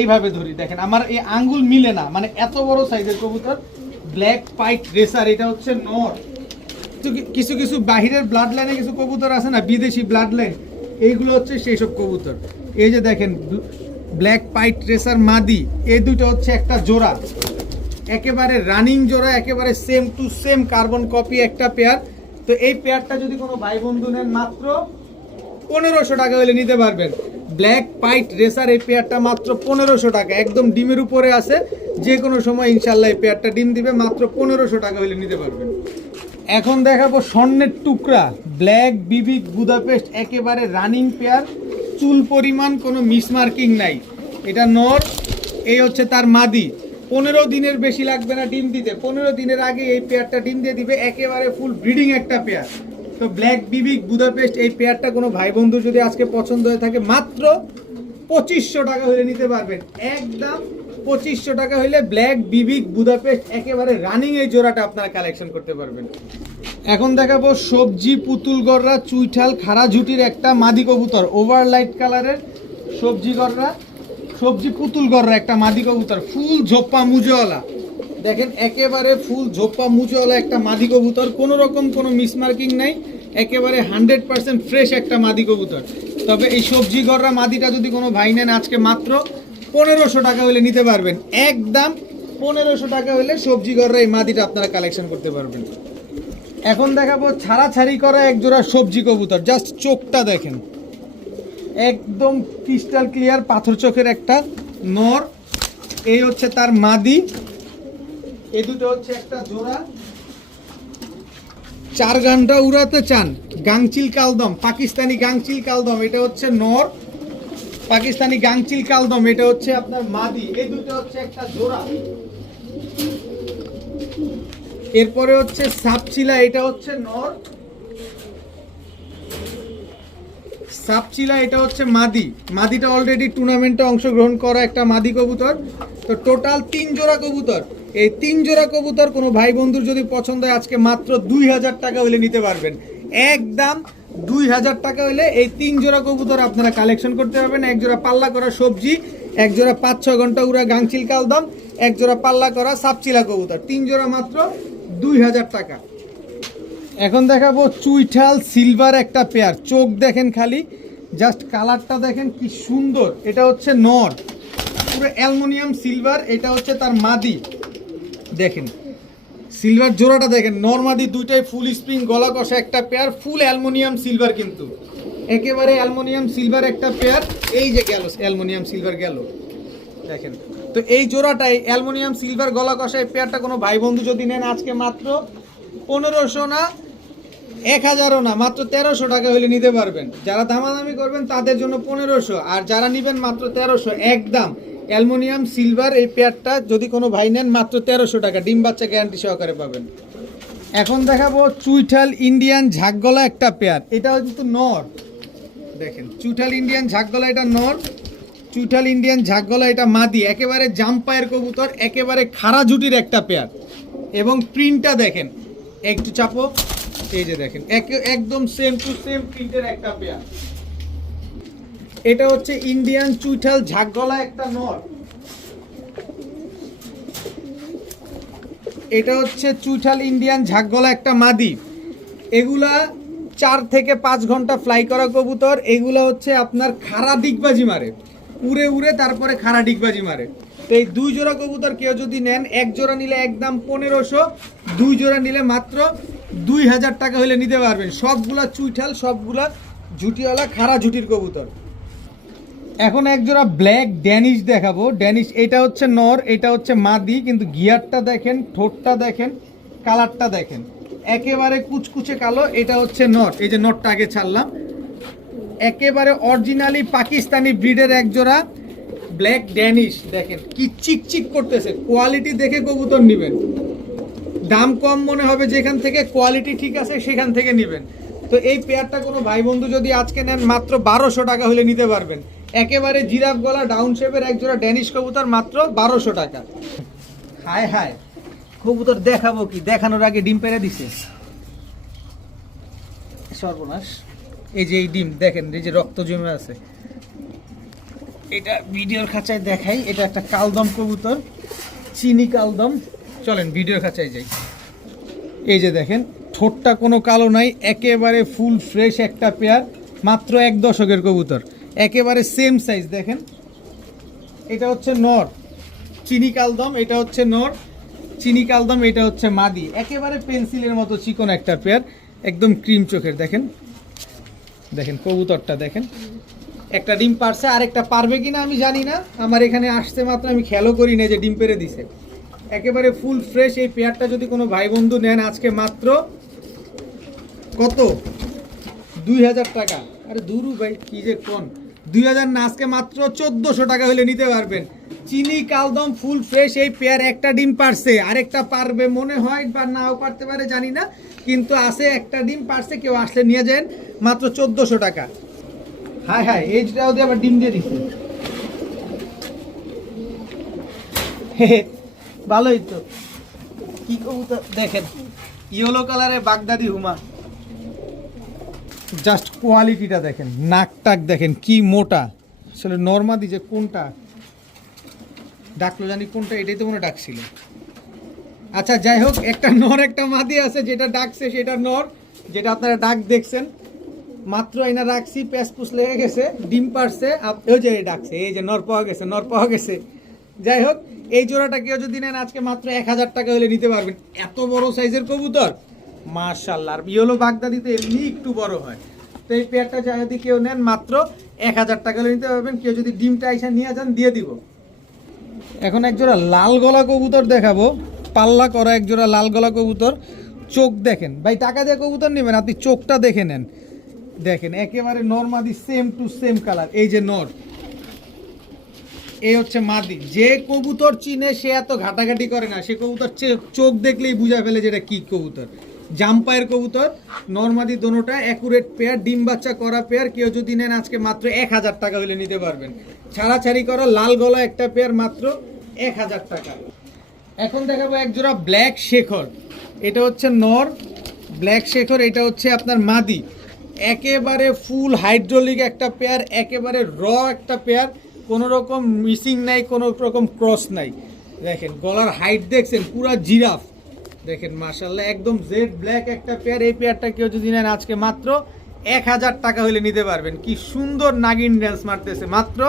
এইভাবে ধরি দেখেন, আমার এই আঙ্গুল মিলে না, মানে এত বড় সাইজের কবুতর। ব্ল্যাক পাইট রেসার, এটা হচ্ছে নর। কিছু কিছু বাহিরের ব্লাড লাইনে কিছু কবুতর আছে না, বিদেশি ব্লাড লাইন, এইগুলো হচ্ছে সেই সব কবুতর। এই যে দেখেন ব্ল্যাক পাইট রেসার মাদি, এই দুটো হচ্ছে একটা জোড়া, একেবারে রানিং জোড়া, একেবারে same to same carbon copy একটা পেয়ার। তো এই পেয়ারটা যদি কোনো ভাই বন্ধু নেন মাত্র 1500 টাকা হলে নিতে পারবেন। ব্ল্যাক পাইট রেসার এই পেয়ারটা মাত্র 1500 টাকা, একদম ডিমের উপরে আছে, যে কোনো সময় ইনশাল্লাহ এই পেয়ারটা ডিম দিবে, মাত্র 1500 টাকা হলে নিতে পারবেন। এখন দেখাবো স্বর্ণের টুকরা ব্ল্যাক বিবিক বুদাপেস্ট, একেবারে রানিং পেয়ার, চুল পরিমাণ কোনো মিসমার্কিং নাই। এটা নর, এই হচ্ছে তার মাদি। 15 দিনের বেশি লাগবে না ডিম দিতে, 15 দিনের আগে এই পেয়ারটা ডিম দিয়ে দিবে, একেবারে ফুল ব্রিডিং একটা পেয়ার। তো ব্ল্যাক বিবিক বুদাপেস্ট এই পেয়ারটা কোনো ভাই বন্ধু যদি আজকে পছন্দ হয়ে থাকে, মাত্র 2500 টাকা হলে নিতে পারবেন। একদম 2500 টাকা হলে ব্ল্যাক বিবিক বুদাপেস্ট একেবারে রানিং এই জোড়াটা আপনারা কালেকশন করতে পারবেন। এখন দেখাবো সবজি পুতুল গররা চুইঠাল খাড়া ঝুটির একটা মাদি কবুতর, ওভারলাইট কালারের সবজি গররা, সবজি পুতুল গররা একটা মাদি কবুতর, ফুল ঝোপ্পা মুজোওয়ালা। দেখেন একেবারে ফুল ঝোপ্পা মুজোওয়ালা একটা মাদি কবুতর, কোনো রকম কোনো মিসমার্কিং নাই, একেবারে 100% ফ্রেশ একটা মাদি কবুতর। তবে এই সবজি গররা মাদিটা যদি কোনো ভাই নেন আজকে মাত্র 1500 টাকা হলে নিতে পারবেন। একদম 1500 টাকা হলে সবজি গররা এই মাদিটা আপনারা কালেকশন করতে পারবেন। এখন দেখাবো ছাড়াছাড়ি করা এক জোড়া সবজি কবুতর, জাস্ট চোখটা দেখেন, একদম ক্রিস্টাল ক্লিয়ার পাথর চোখের একটা নর, এই হচ্ছে তার মাদি। এই দুটো হচ্ছে একটা জোড়া। 4 ঘন্টা উড়াতে চান গাংচিল কালদম, পাকিস্তানি গাংচিল কালদম, এটা হচ্ছে নর। পাকিস্তানি গাংচিল কালদম, এটা হচ্ছে আপনার মাদি। এই দুটো হচ্ছে একটা জোড়া। এরপরে হচ্ছে সাপচিলা, এটা হচ্ছে নর। সাপচিলা এটা হচ্ছে মাদি, মাদিটা অলরেডি টুর্নামেন্টে অংশগ্রহণ করা একটা মাদি কবুতর। তো টোটাল 3 জোড়া কবুতর, এই 3 জোড়া কবুতর কোনো ভাই বন্ধুর যদি পছন্দ হয় আজকে মাত্র 2000 টাকা হলে নিতে পারবেন। একদম 2000 টাকা হলে এই 3 জোড়া কবুতর আপনারা কালেকশন করতে পারবেন। এক জোড়া পাল্লা করা সবজি, এক জোড়া 5-6 ঘন্টা উড়া গাংচিল কালদম, এক জোড়া পাল্লা করা সাপচিলা কবুতর, 3 জোড়া মাত্র 2000 টাকা। এখন দেখাবো চুইঠাল সিলভার একটা পেয়ার, চোখ দেখেন খালি, জাস্ট কালারটা দেখেন কি সুন্দর। এটা হচ্ছে নর, পুরো অ্যালুমিনিয়াম সিলভার, এটা হচ্ছে তার মাদি। দেখেন সিলভার জোড়াটা দেখেন, নর মাদি দুইটাই ফুল স্প্রিং গলা কষা একটা পেয়ার, ফুল অ্যালুমিনিয়াম সিলভার, কিন্তু একেবারে অ্যালুমিনিয়াম সিলভার একটা পেয়ার। এই যে গেল অ্যালুমিনিয়াম সিলভার গেল, দেখেন। তো এই জোড়াটাই অ্যালুমিনিয়াম সিলভার গলা কষা এই পেয়ারটা কোনো ভাই বন্ধু যদি নেন আজকে মাত্র 1500 না 1000ও না, মাত্র 1300 টাকা হলে নিতে পারবেন। যারা দামাদামি করবেন তাদের জন্য 1500, আর যারা নেবেন মাত্র 1300। একদম অ্যালুমিনিয়াম সিলভার এই পেয়ারটা যদি কোনো ভাই নেন মাত্র 1300 টাকা, ডিম বাচ্চা গ্যারান্টি সহকারে পাবেন। এখন দেখাবো চুইঠাল ইন্ডিয়ান ঝাকগলা একটা পেয়ার, এটা কিন্তু নর। দেখেন চুইঠাল ইন্ডিয়ান ঝাকগলা, এটা নর। চুইঠাল ইন্ডিয়ান ঝাকগলা এটা মাদি, একেবারে জাম্পায়ের কবুতর, একেবারে খাড়া জুটির একটা পেয়ার। এবং প্রিন্টটা দেখেন একটু চাপো, এই যে দেখেন একদম সেম টু সেম প্রিন্টের একটা পেয়ার। এটা হচ্ছে ইন্ডিয়ান চুইঠাল ঝাঁকগলা একটা নর, এটা হচ্ছে চুইঠাল ইন্ডিয়ান ঝাঁকগলা একটা মাদি। এগুলা 4 থেকে 5 ঘন্টা ফ্লাই করা কবুতর। এগুলা হচ্ছে আপনার খাড়া ডিগবাজি মারে, উড়ে উড়ে তারপরে খাড়া ডিগবাজি মারে। তো এই 2 জোড়া কবুতর কেউ যদি নেন, 1 জোড়া নিলে একদম 1500, 2 জোড়া নিলে মাত্র 2000 টাকা হলে নিতে পারবেন। সবগুলা চুইঠাল, সবগুলা ঝুটিওয়ালা খাড়া ঝুটির কবুতর। এখন এক জোড়া ব্ল্যাক ড্যানিশ দেখাবো। ড্যানিশ এটা হচ্ছে নর, এটা হচ্ছে মাদি, কিন্তু গিয়ারটা দেখেন, ঠোঁটটা দেখেন, কালারটা দেখেন, একেবারে কুচকুচে কালো। এটা হচ্ছে নর, এই যে নরটা আগে ছাড়লাম। একেবারে অরিজিনালি পাকিস্তানি ব্রিডের এক জোড়া ব্ল্যাক ড্যানিশ, দেখেন কি চিকচিক করতেছে। কোয়ালিটি দেখে কবুতর নেবেন, দাম কম মনে হবে যেখান থেকে, কোয়ালিটি ঠিক আছে সেখান থেকে নেবেন। তো এই পেয়ারটা কোনো ভাই বন্ধু যদি আজকে নেন মাত্র 1200 টাকা হলে নিতে পারবেন। একেবারে জিরাফ গলা ডাউন শেপের এক জোড়া ড্যানিশ কবুতর মাত্র 1200 টাকা। হায় হায়, কবুতর দেখাবো কি, দেখানোর আগে ডিম পেড়ে দিছে, সর্বনাশ। এই যে এই ডিম দেখেন, এই যে রক্ত জমে আছে, এটা ভিডিওর খাঁচায় দেখাই। এটা একটা কালদম কবুতর, চিনি কালদম। চলেন ভিডিওর খাঁচায় যাই। এই যে দেখেন, ঠোঁটটা কোনো কালো নাই, একেবারে ফুল ফ্রেশ একটা পেয়ার, মাত্র 1 দশকের কবুতর, একেবারে সেম সাইজ। দেখেন এটা হচ্ছে নর চিনি কালদম, এটা হচ্ছে নর চিনি কালদম, এটা হচ্ছে মাদি। একেবারে পেন্সিলের মতো চিকন একটা পেয়ার, একদম ক্রিম চোখের। দেখেন দেখেন কবুতরটা দেখেন, একটা ডিম পারছে, আরেকটা পারবে কিনা আমি জানি না। আমার এখানে আসছে মাত্র, আমি খেয়ালও করি না যে ডিম পেরে দিছে। একেবারে ফুল ফ্রেশ এই পেয়ারটা যদি কোনো ভাই বন্ধু নেন আজকে মাত্র কত, 2000 টাকা। আরে দুরু ভাই কি যে কোন, 2000 না, আজকে মাত্র 1400 টাকা হলে নিতে পারবেন। চিনি কালদম ফুল ফ্রেশ এই পেয়ার, একটা ডিম পারছে, আরেকটা পারবে মনে হয়, বা নাও পারতে পারে জানি না, কিন্তু আছে একটা ডিম পারছে। কেউ আসলে নিয়ে যান মাত্র 1400 টাকা। হায় হায়, এইটাও দিয়ে আবার ডিম দিয়ে দিচ্ছে, ভালোই তো। কি কবুতর দেখেন, ইয়েলো কালারে বাগদাদি হুমা, জাস্ট কোয়ালিটিটা দেখেন, নাক টাক দেখেন কি মোটা। আসলে নর্মাদি যে কোনটা ডাকলো জানি, কোনটা এটাই তো মনে ডাকছিল। আচ্ছা যাই হোক, একটা নর একটা মাদি আছে, যেটা ডাকছে সেটা নর, যেটা আপনারা ডাক দেখছেন। মাত্র এনা রাখছি, প্যাস পুস লেগে গেছে, ডিম পারছে, ওই যে ডাকছে, এই যে নর পাওয়া গেছে, নর পাওয়া গেছে। যাই হোক, এই জোড়াটা কেউ যদি নেন আজকে মাত্র 1000 টাকা হলে নিতে পারবেন। এত বড় সাইজের কবুতর মাশাআল্লাহ। আর ইয়েলো বাগদাদিতে এমনি একটু বড় হয়। তো এই পেয়ারটা যদি কেউ নেন মাত্র 1000 টাকা হলে নিতে পারবেন। কেউ যদি ডিমটা আইসা নিয়ে যান দিয়ে দিব। এখন এক জোড়া লাল গলা কবুতর দেখাবো, পাল্লা করা এক জোড়া লাল গলা কবুতর। চোখ দেখেন ভাই, টাকা দিয়ে কবুতর নেবেন, আপনি চোখটা দেখে নেন। দেখেন একেবারে নর মাদি সেম টু সেম কালার। এই যে নর, এই হচ্ছে মাদি। যে কবুতর চিনে সে এত ঘাটাঘাটি করে না, সে কবুতর চোখ দেখলেই বুঝা ফেলে যেটা কি কবুতর। জাম্পায়ের কবুতর, নরমাদি দোনোটা অ্যাকুরেট পেয়ার, ডিম বাচ্চা করা পেয়ার। কেউ যদি নেন আজকে মাত্র 1000 টাকা হলে নিতে পারবেন। ছাড়াছাড়ি করা লাল গলা একটা পেয়ার, মাত্র 1000 টাকা। এখন দেখাবো এক জোড়া ব্ল্যাক শেখর। এটা হচ্ছে নর ব্ল্যাক শেখর, এটা হচ্ছে আপনার মাদি। একেবারে ফুল হাইড্রোলিক একটা পেয়ার, একেবারে র একটা পেয়ার, কোনো রকম মিসিং নাই, কোনো রকম ক্রস নাই। দেখেন গলার হাইট দেখছেন, পুরা জিরাফ। দেখেন মাশাআল্লাহ, একদম জেড ব্ল্যাক একটা পেয়ার। এই পেয়ারটা কেউ যদি নেন আজকে মাত্র 1000 টাকা হলে নিতে পারবেন। কি সুন্দর নাগিন ড্যান্স মারতেছে, মাত্র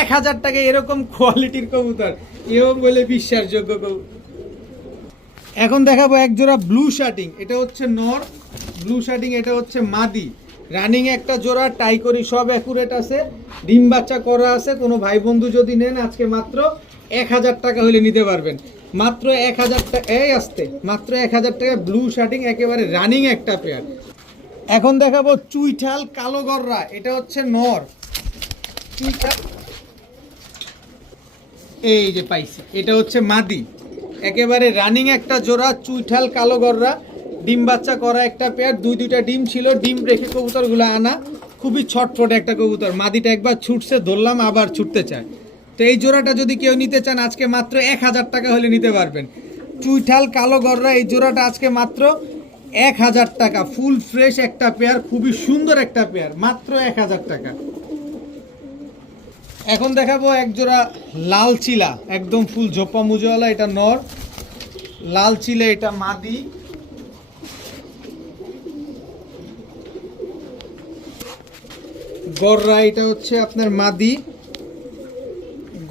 1000 টাকা। এরকম কোয়ালিটির কবুতর এবং বলে বিশ্বাসযোগ্য কবুতর। এখন দেখাবো এক জোড়া ব্লু শার্টিং। এটা হচ্ছে নর ব্লু শার্টিং, এটা হচ্ছে মাদি। রানিং একটা জোড়া, টাই করি সব অ্যাকুরেট আছে, ডিম বাচ্চা করা আছে। কোনো ভাই বন্ধু যদি নেন আজকে মাত্র 1000 টাকা হলে নিতে পারবেন। মাত্র 1000 টাকা, এই আসতে মাত্র 1000 টাকা ব্লু শার্টিং, একেবারে রানিং একটা পেয়ার। এখন দেখাবো চুইঠাল কালো গররা। এটা হচ্ছে নর চুইঠাল, এই যে পাইছি, এটা হচ্ছে মাদি। একেবারে রানিং একটা জোড়া চুইঠাল কালো গররা, ডিম বাচ্চা করা একটা পেয়ার। দুইটা ডিম ছিল, ডিম রেখে কবুতরগুলো আনা। খুবই ছটফটে একটা কবুতর। মাদিটা একবার ছুটছে, ধরলাম, আবার ছুটতে চায়। তো এই জোড়াটা যদি কেউ নিতে চান আজকে মাত্র 1000 টাকা হলে নিতে পারবেন। চুইঠাল কালো গররা এই জোড়াটা আজকে মাত্র 1000 টাকা, ফুল ফ্রেশ একটা পেয়ার, খুবই সুন্দর একটা পেয়ার, মাত্র 1000 টাকা। এখন দেখাবো এক জোড়া লাল চিলা, একদম ফুল ঝোপা মুজওয়ালা, এটা নর। লাল চিলে এটা মাদি। গররা এটা হচ্ছে আপনার মাদি,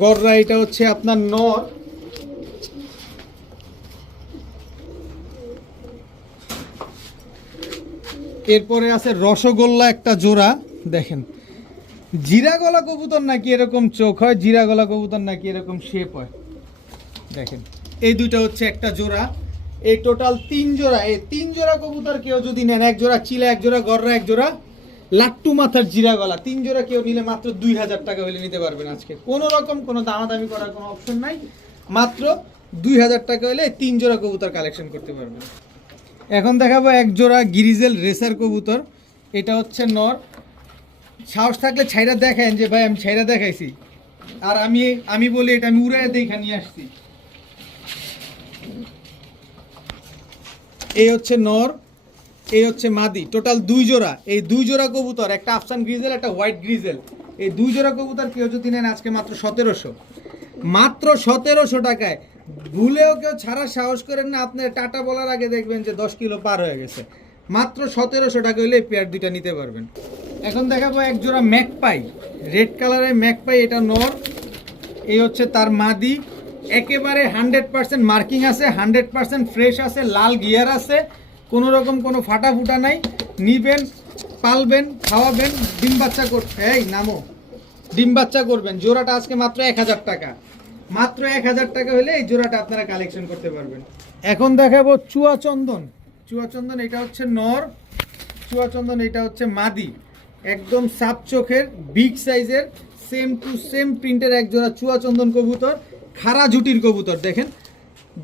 গররা এটা হচ্ছে আপনার নর। এরপরে আছে রসগোল্লা একটা জোড়া, দেখেন জিরা গলা কবুতর নাকি এরকম চোখ হয়, জিরা গলা কবুতর নাকি এরকম শেপ হয়, দেখেন এই দুইটা হচ্ছে একটা জোড়া। এই টোটাল 3 জোড়া, এই 3 জোড়া কবুতর কেউ যদি নেন, এক জোড়া চিলা, এক জোড়া গররা, এক জোড়া লাট্টু মাথার জিরা গলা, 3 জোড়া কেউ নিলে মাত্র 2000 টাকা হলে নিতে পারবেন। আজকে কোনো রকম কোনো দামাদামি করার কোনো অপশন নাই, মাত্র 2000 টাকা হলে 3 জোড়া কবুতর কালেকশন করতে পারবেন। এখন দেখাবো এক জোড়া গ্রিজেল রেসার কবুতর, এটা হচ্ছে নর। সাহস থাকলে ছাইরা দেখেন যে ভাই আমি ছাইরা দেখাইছি, আর আমি বলি এটা আমি উড়ায় দেখে নিয়ে আসছি। এই হচ্ছে নর, এই হচ্ছে মাদি, টোটাল 2 জোড়া। এই 2 জোড়া কবুতর, একটা আফসান গ্রিজেল, একটা হোয়াইট গ্রিজেল, এই 2 জোড়া কবুতর কেউ যদি নেন আজকে মাত্র 1700, মাত্র 1700 টাকায়। ভুলেও কেউ ছাড়া সাহস করেন না, আপনার টাটা বলার আগে দেখবেন যে 10 কিলো পার হয়ে গেছে। মাত্র 1700 টাকা হলে এই পেয়ার দুইটা নিতে পারবেন। এখন দেখাবো এক জোড়া ম্যাকপাই, রেড কালারের ম্যাকপাই, এটা নর। এই হচ্ছে তার মাদি, একেবারে 100% মার্কিং আছে, 100% ফ্রেশ আছে, লাল গিয়ার আছে, কোনো রকম কোনো ফাটা ফুটা নাই। নিবেন, পালবেন, খাওয়াবেন, ডিম বাচ্চা করতে, এই নামো, ডিম বাচ্চা করবেন। জোড়াটা আজকে মাত্র 1000 টাকা, মাত্র 1000 টাকা হলে এই জোড়াটা আপনারা কালেকশন করতে পারবেন। এখন দেখাবো চুয়াচন্দন, চুয়াচন্দন এটা হচ্ছে নর, চুয়াচন্দন এটা হচ্ছে মাদি, একদম সাপ চোখের, বিগ সাইজের, সেম টু সেম প্রিন্টের এক জোড়া চুয়াচন্দন কবুতর, খাড়া জুটির কবুতর। দেখেন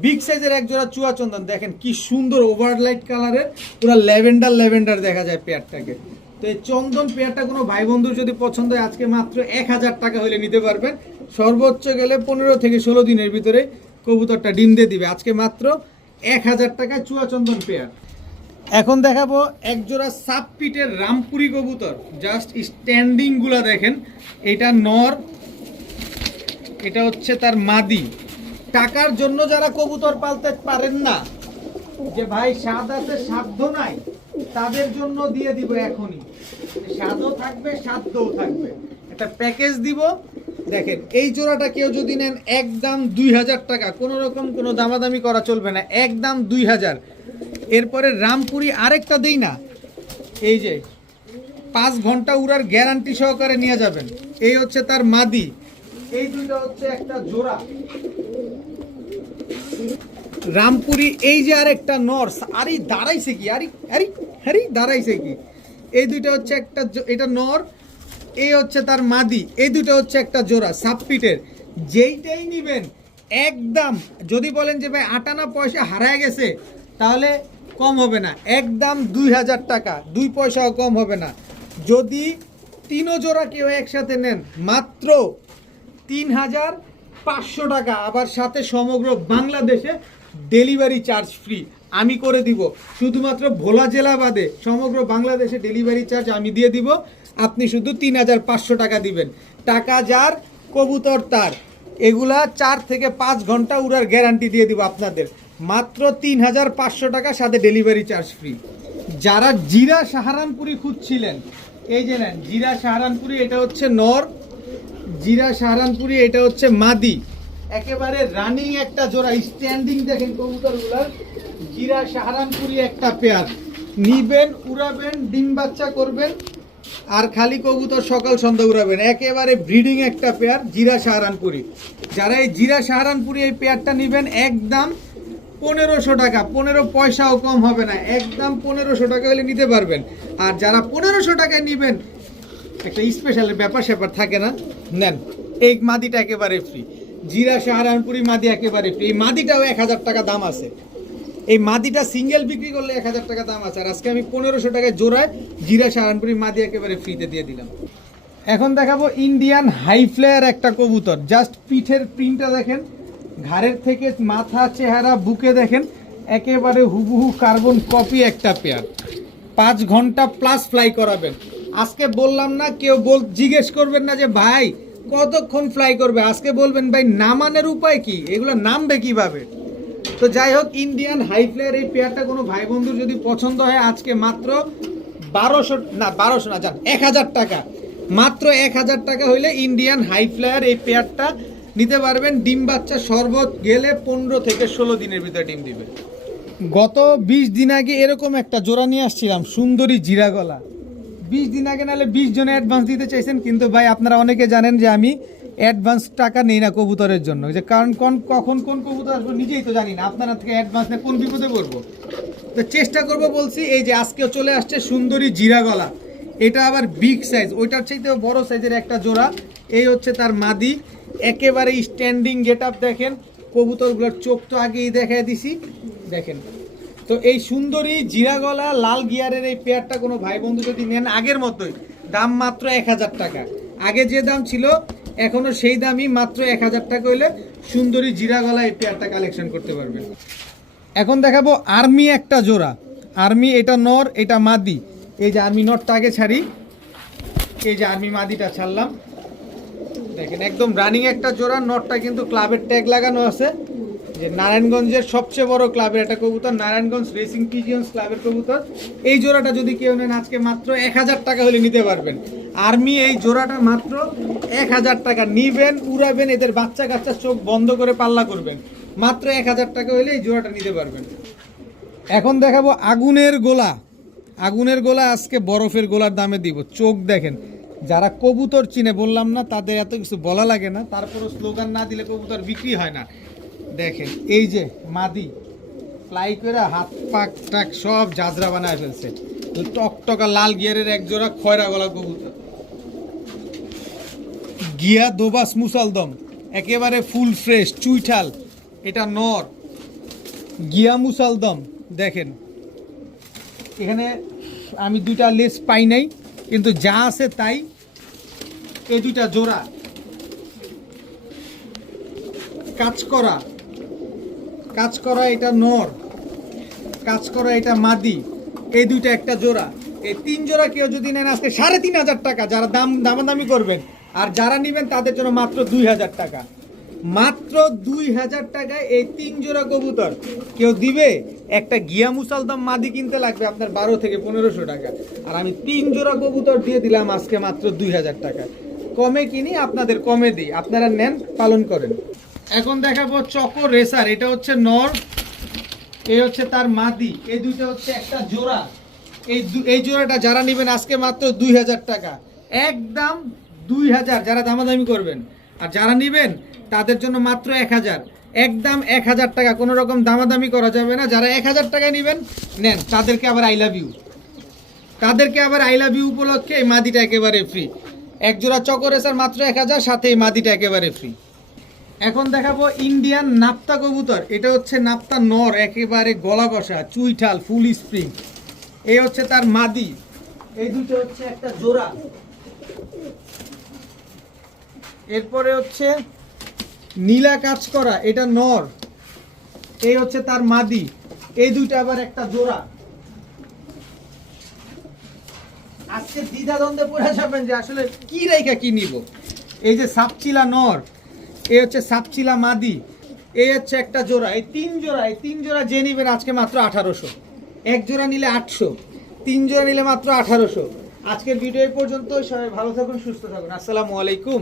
বিগ সাইজের এক জোড়া চুয়াচন্দন, দেখেন কি সুন্দর ওভারলাইট কালারের, পুরো ল্যাভেন্ডার ল্যাভেন্ডার দেখা যায় পেয়ারটাকে। তো এই চন্দন পেয়ারটা কোনো ভাই বন্ধুর যদি পছন্দ হয় আজকে মাত্র 1000 টাকা হলে নিতে পারবেন। সর্বোচ্চ গেলে 15 থেকে 16 দিনের ভিতরে কবুতরটা ডিম দিয়ে দিবে। আজকে মাত্র 1000 টাকা চুয়াচন্দন পেয়ার। এখন দেখাবো এক জোড়া সাপ পিটের রামপুরি কবুতর, জাস্ট স্ট্যান্ডিং গুলা দেখেন। এটা নর, এটা হচ্ছে তার মাদি। টাকার জন্য যারা কবুতর পালতে পারেন না, যে ভাই স্বাদ আছে সাধ্য নাই, তাদের জন্য দিয়ে দিব এখনই, স্বাদও থাকবে সাধ্যও থাকবে, একটা প্যাকেজ দিব। দেখেন এই জোড়াটা কেউ যদি নেন একদম 2000 টাকা, কোনো রকম কোনো দামাদামি করা চলবে না, একদম 2000। এরপরে রামপুরি আরেকটা দেই না, এই যে 5 ঘন্টা উড়ার গ্যারান্টি সহকারে নিয়ে যাবেন। এই হচ্ছে তার মাদি, এই দুটো হচ্ছে একটা জোড়া রামপুরি। এই যে আরেকটা নর্স, আরে দাঁড়াইছে কি, আরে আরে আরে দাঁড়াইছে কি, এই দুইটা হচ্ছে একটা, এটা নর, এই হচ্ছে তার মাদি, এই দুটো হচ্ছে একটা জোড়া সাবপিটের। যেইটাই নিবেন একদম, যদি বলেন যে ভাই আটানা পয়সা হারায় গেছে তাহলে কম হবে না, একদম 2000 টাকা, 2 পয়সাও কম হবে না। যদি 3 জোড়া কেউ একসাথে নেন মাত্র 3500 টাকা, আবার সাথে সমগ্র বাংলাদেশে ডেলিভারি চার্জ ফ্রি আমি করে দিব। শুধুমাত্র ভোলা জেলা বাদে সমগ্র বাংলাদেশে ডেলিভারি চার্জ আমি দিয়ে দিব। আপনি শুধু 3500 টাকা দিবেন। টাকা যার, কবুতর তার। এগুলা 4 থেকে 5 ঘন্টা উড়ার গ্যারান্টি দিয়ে দিব আপনাদের, মাত্র 3500 টাকা, সাথে ডেলিভারি চার্জ ফ্রি। যারা জিরা সাহারানপুরি খুঁজছিলেন, এই যে নেন জিরা সাহারানপুরি, এটা হচ্ছে নর, জিরা সাহারানপুরি এটা হচ্ছে মাদি, একেবারে রানিং একটা জোড়া, স্ট্যান্ডিং দেখেন কবুতরগুলার। জিরা সাহারানপুরি একটা পেয়ার নিবেন, উড়াবেন, ডিম বাচ্চা করবেন, আর খালি কবুতর সকাল সন্ধ্যা উড়াবেন। একেবারে ব্রিডিং একটা পেয়ার জিরা সাহারানপুরি। যারা এই জিরা সাহারানপুরি এই পেয়ারটা নিবেন একদম 1500 টাকা, 15 পয়সাও কম হবে না, একদম 1500 টাকা হলে নিতে পারবেন। আর যারা 1500 টাকায় নিবেন, একটা স্পেশাল ব্যাপার স্যাপার থাকে না, নেন এই মাদিটা একেবারে ফ্রি, জিরা সাহারানপুরি মাদি একেবারে ফ্রি। এই মাদিটাও 1000 টাকা দাম আছে, এই মাদিটা সিঙ্গেল বিক্রি করলে 1000 টাকা দাম আছে। আর আজকে আমি 1500 টাকায় জোড়ায় জিরা সাহারানপুরি মাদি একেবারে ফ্রিতে দিয়ে দিলাম। এখন দেখাবো ইন্ডিয়ান হাই ফ্লেয়ার একটা কবুতর, জাস্ট পিঠের প্রিন্টটা দেখেন, ঘাড়ের থেকে মাথা, চেহারা, বুকে দেখেন একেবারে হুবহু কার্বন কপি একটা পেয়ার। 5 ঘন্টা প্লাস ফ্লাই করাবেন। আজকে বললাম না, কেউ জিজ্ঞেস করবেন না যে ভাই কতক্ষণ ফ্লাই করবে, আজকে বলবেন ভাই নামানোর উপায় কি, এগুলো নামবে কিভাবে। তো যাই হোক, ইন্ডিয়ান হাই ফ্লায়ার এই পেয়ারটা কোনো ভাই বন্ধুর যদি পছন্দ হয়, আজকে মাত্র 1200 না যান 1000 টাকা, মাত্র 1000 টাকা হইলে ইন্ডিয়ান হাই ফ্লায়ার এই পেয়ারটা নিতে পারবেন। ডিম বাচ্চা শরবত গেলে 15 থেকে 16 দিনের ভিতরে ডিম দিবে। গত 20 দিন আগে এরকম একটা জোড়া নিয়ে আসছিলাম, সুন্দরী জিরা গলা। 20 দিন আগে নাহলে 20 জনে অ্যাডভান্স দিতে চাইছেন, কিন্তু ভাই আপনারা অনেকে জানেন যে আমি অ্যাডভান্স টাকা নেই না কবুতরের জন্য, যে কারণ কখন কোন কবুতর আসবে নিজেই তো জানি না, আপনারা থেকে অ্যাডভান্স নিয়ে কোন বিপদে পড়বো। তো চেষ্টা করব বলছি, এই যে আজকেও চলে আসছে সুন্দরী জিরা গলা, এটা আবার বিগ সাইজ, ওইটার চাইতেও বড় সাইজের একটা জোড়া। এই হচ্ছে তার মাদি, একেবারে স্ট্যান্ডিং গেট আপ দেখেন, কবুতরগুলোর চোখ তো আগেই দেখাই দিছি দেখেন। তো এই সুন্দরী জিরা গলা লাল গিয়ারের এই পেয়ারটা কোনো ভাই বন্ধু যদি নেন, আগের মতোই দাম মাত্র 1000 টাকা। আগে যে দাম ছিল এখনো সেই দামই, মাত্র 1000 টাকা হইলে সুন্দরী জিরা গলা এই পেয়ারটা কালেকশন করতে পারবেন। এখন দেখাবো আর্মি একটা জোড়া। আর্মি, এটা নর, এটা মাদি। এই যে আর্মি নরটা আগে ছাড়ি, এই যে আর্মি মাদিটা ছাড়লাম দেখেন, একদম রানিং একটা জোড়া। নরটা কিন্তু ক্লাবের ট্যাগ লাগানো আছে, যে নারায়ণগঞ্জের সবচেয়ে বড় ক্লাবের একটা কবুতর, নারায়ণগঞ্জ রেসিং পিজিয়ন্স ক্লাবের কবুতর। এই জোড়াটা যদি কেউ নেন আজকে মাত্র 1000 টাকা হলে নিতে পারবেন। আর্মি এই জোড়াটা মাত্র 1000 টাকা, নিবেন উড়াবেন, এদের বাচ্চা কাচ্চা চোখ বন্ধ করে পাল্লা করবেন, মাত্র 1000 টাকা হলে এই জোড়াটা নিতে পারবেন। এখন দেখাবো আগুনের গোলা। আগুনের গোলা আজকে বরফের গোলার দামে দিব। চোখ দেখেন, যারা কবুতর চিনে বললাম না, তাদের এত কিছু বলা লাগে না, তারপরও স্লোগান না দিলে কবুতর বিক্রি হয় না। দেখেন এই যে মাদি, ফ্লাই করে হাত পাক টাক সব জাজরা বানায় ফেলছে। টকটকা লাল গিয়ারের এক জোড়া খয়রা গলা কবুতর, গিয়া দোবাস মুসালদম, একেবারে ফুল ফ্রেশ চুইঠাল। এটা নর, গিয়া মুসালদম দেখেন। এখানে আমি দুইটা লেস পাই নাই, কিন্তু যা আছে তাই। এই দুইটা জোড়া কাজ করা, এটা নর, কাজ করা এটা মাদি। এই দুইটা একটা জোড়া, এই 3 জোড়া কেউ যদি নেন আজকে 3500 টাকা, যারা দামাদামি করবেন। আর যারা নেবেন তাদের জন্য মাত্র 2000 টাকা, মাত্র 2000 টাকায় এই 3 জোড়া কবুতর কেউ দিবে। একটা গিয়া মুসালদম মাদি কিনতে লাগবে আপনার 12 থেকে 1500 টাকা, আর আমি 3 জোড়া কবুতর দিয়ে দিলাম আজকে মাত্র 2000 টাকা। কমে কিনি, আপনাদের কমে দিই, আপনারা নেন, পালন করেন। এখন দেখাবো চকো রেসার, এটা হচ্ছে নর, এই হচ্ছে তার মাদি। এই দুইটা হচ্ছে একটা জোড়া। এই জোড়াটা যারা নেবেন আজকে মাত্র 2000 টাকা, একদম 2000 যারা দামাদামি করবেন। আর যারা নেবেন তাদের জন্য মাত্র 1000, একদম 1000 টাকা, কোনো রকম দামাদামি করা যাবে না। যারা 1000 টাকায় নেবেন নেন, তাদেরকে আবার আই লাভ ইউ উপলক্ষে এই মাদিটা একেবারে ফ্রি। এক জোড়া চকো রেসার মাত্র 1000, সাথে এই মাদিটা একেবারে ফ্রি। এখন দেখাবো ইন্ডিয়ান নাপ্তা কবুতর, এটা হচ্ছে নাপ্তা নর, একেবারে গলা কষা চুইঠাল ফুল স্প্রিং। এই হচ্ছে তার মাদি, এই দুটো হচ্ছে একটা জোড়া। এরপরে হচ্ছে নীলা কাজ করা, এটা নর, এই হচ্ছে তার মাদি। এই দুইটা আবার একটা জোড়া। আজকে দ্বিধাদ্বন্দ্বে পড়ে যাবেন যে আসলে কি রেখা কি নিব। এই যে সাপচিলা নর, এই হচ্ছে সাপচিলা মাদি, এই হচ্ছে একটা জোড়া। এই 3 জোড়া যে নিবেন আজকে মাত্র 1800, এক জোড়া নিলে 800, 3 জোড়া নিলে মাত্র 1800। আজকের ভিডিও এই পর্যন্ত। সবাই ভালো থাকুন, সুস্থ থাকুন, আসসালামু আলাইকুম।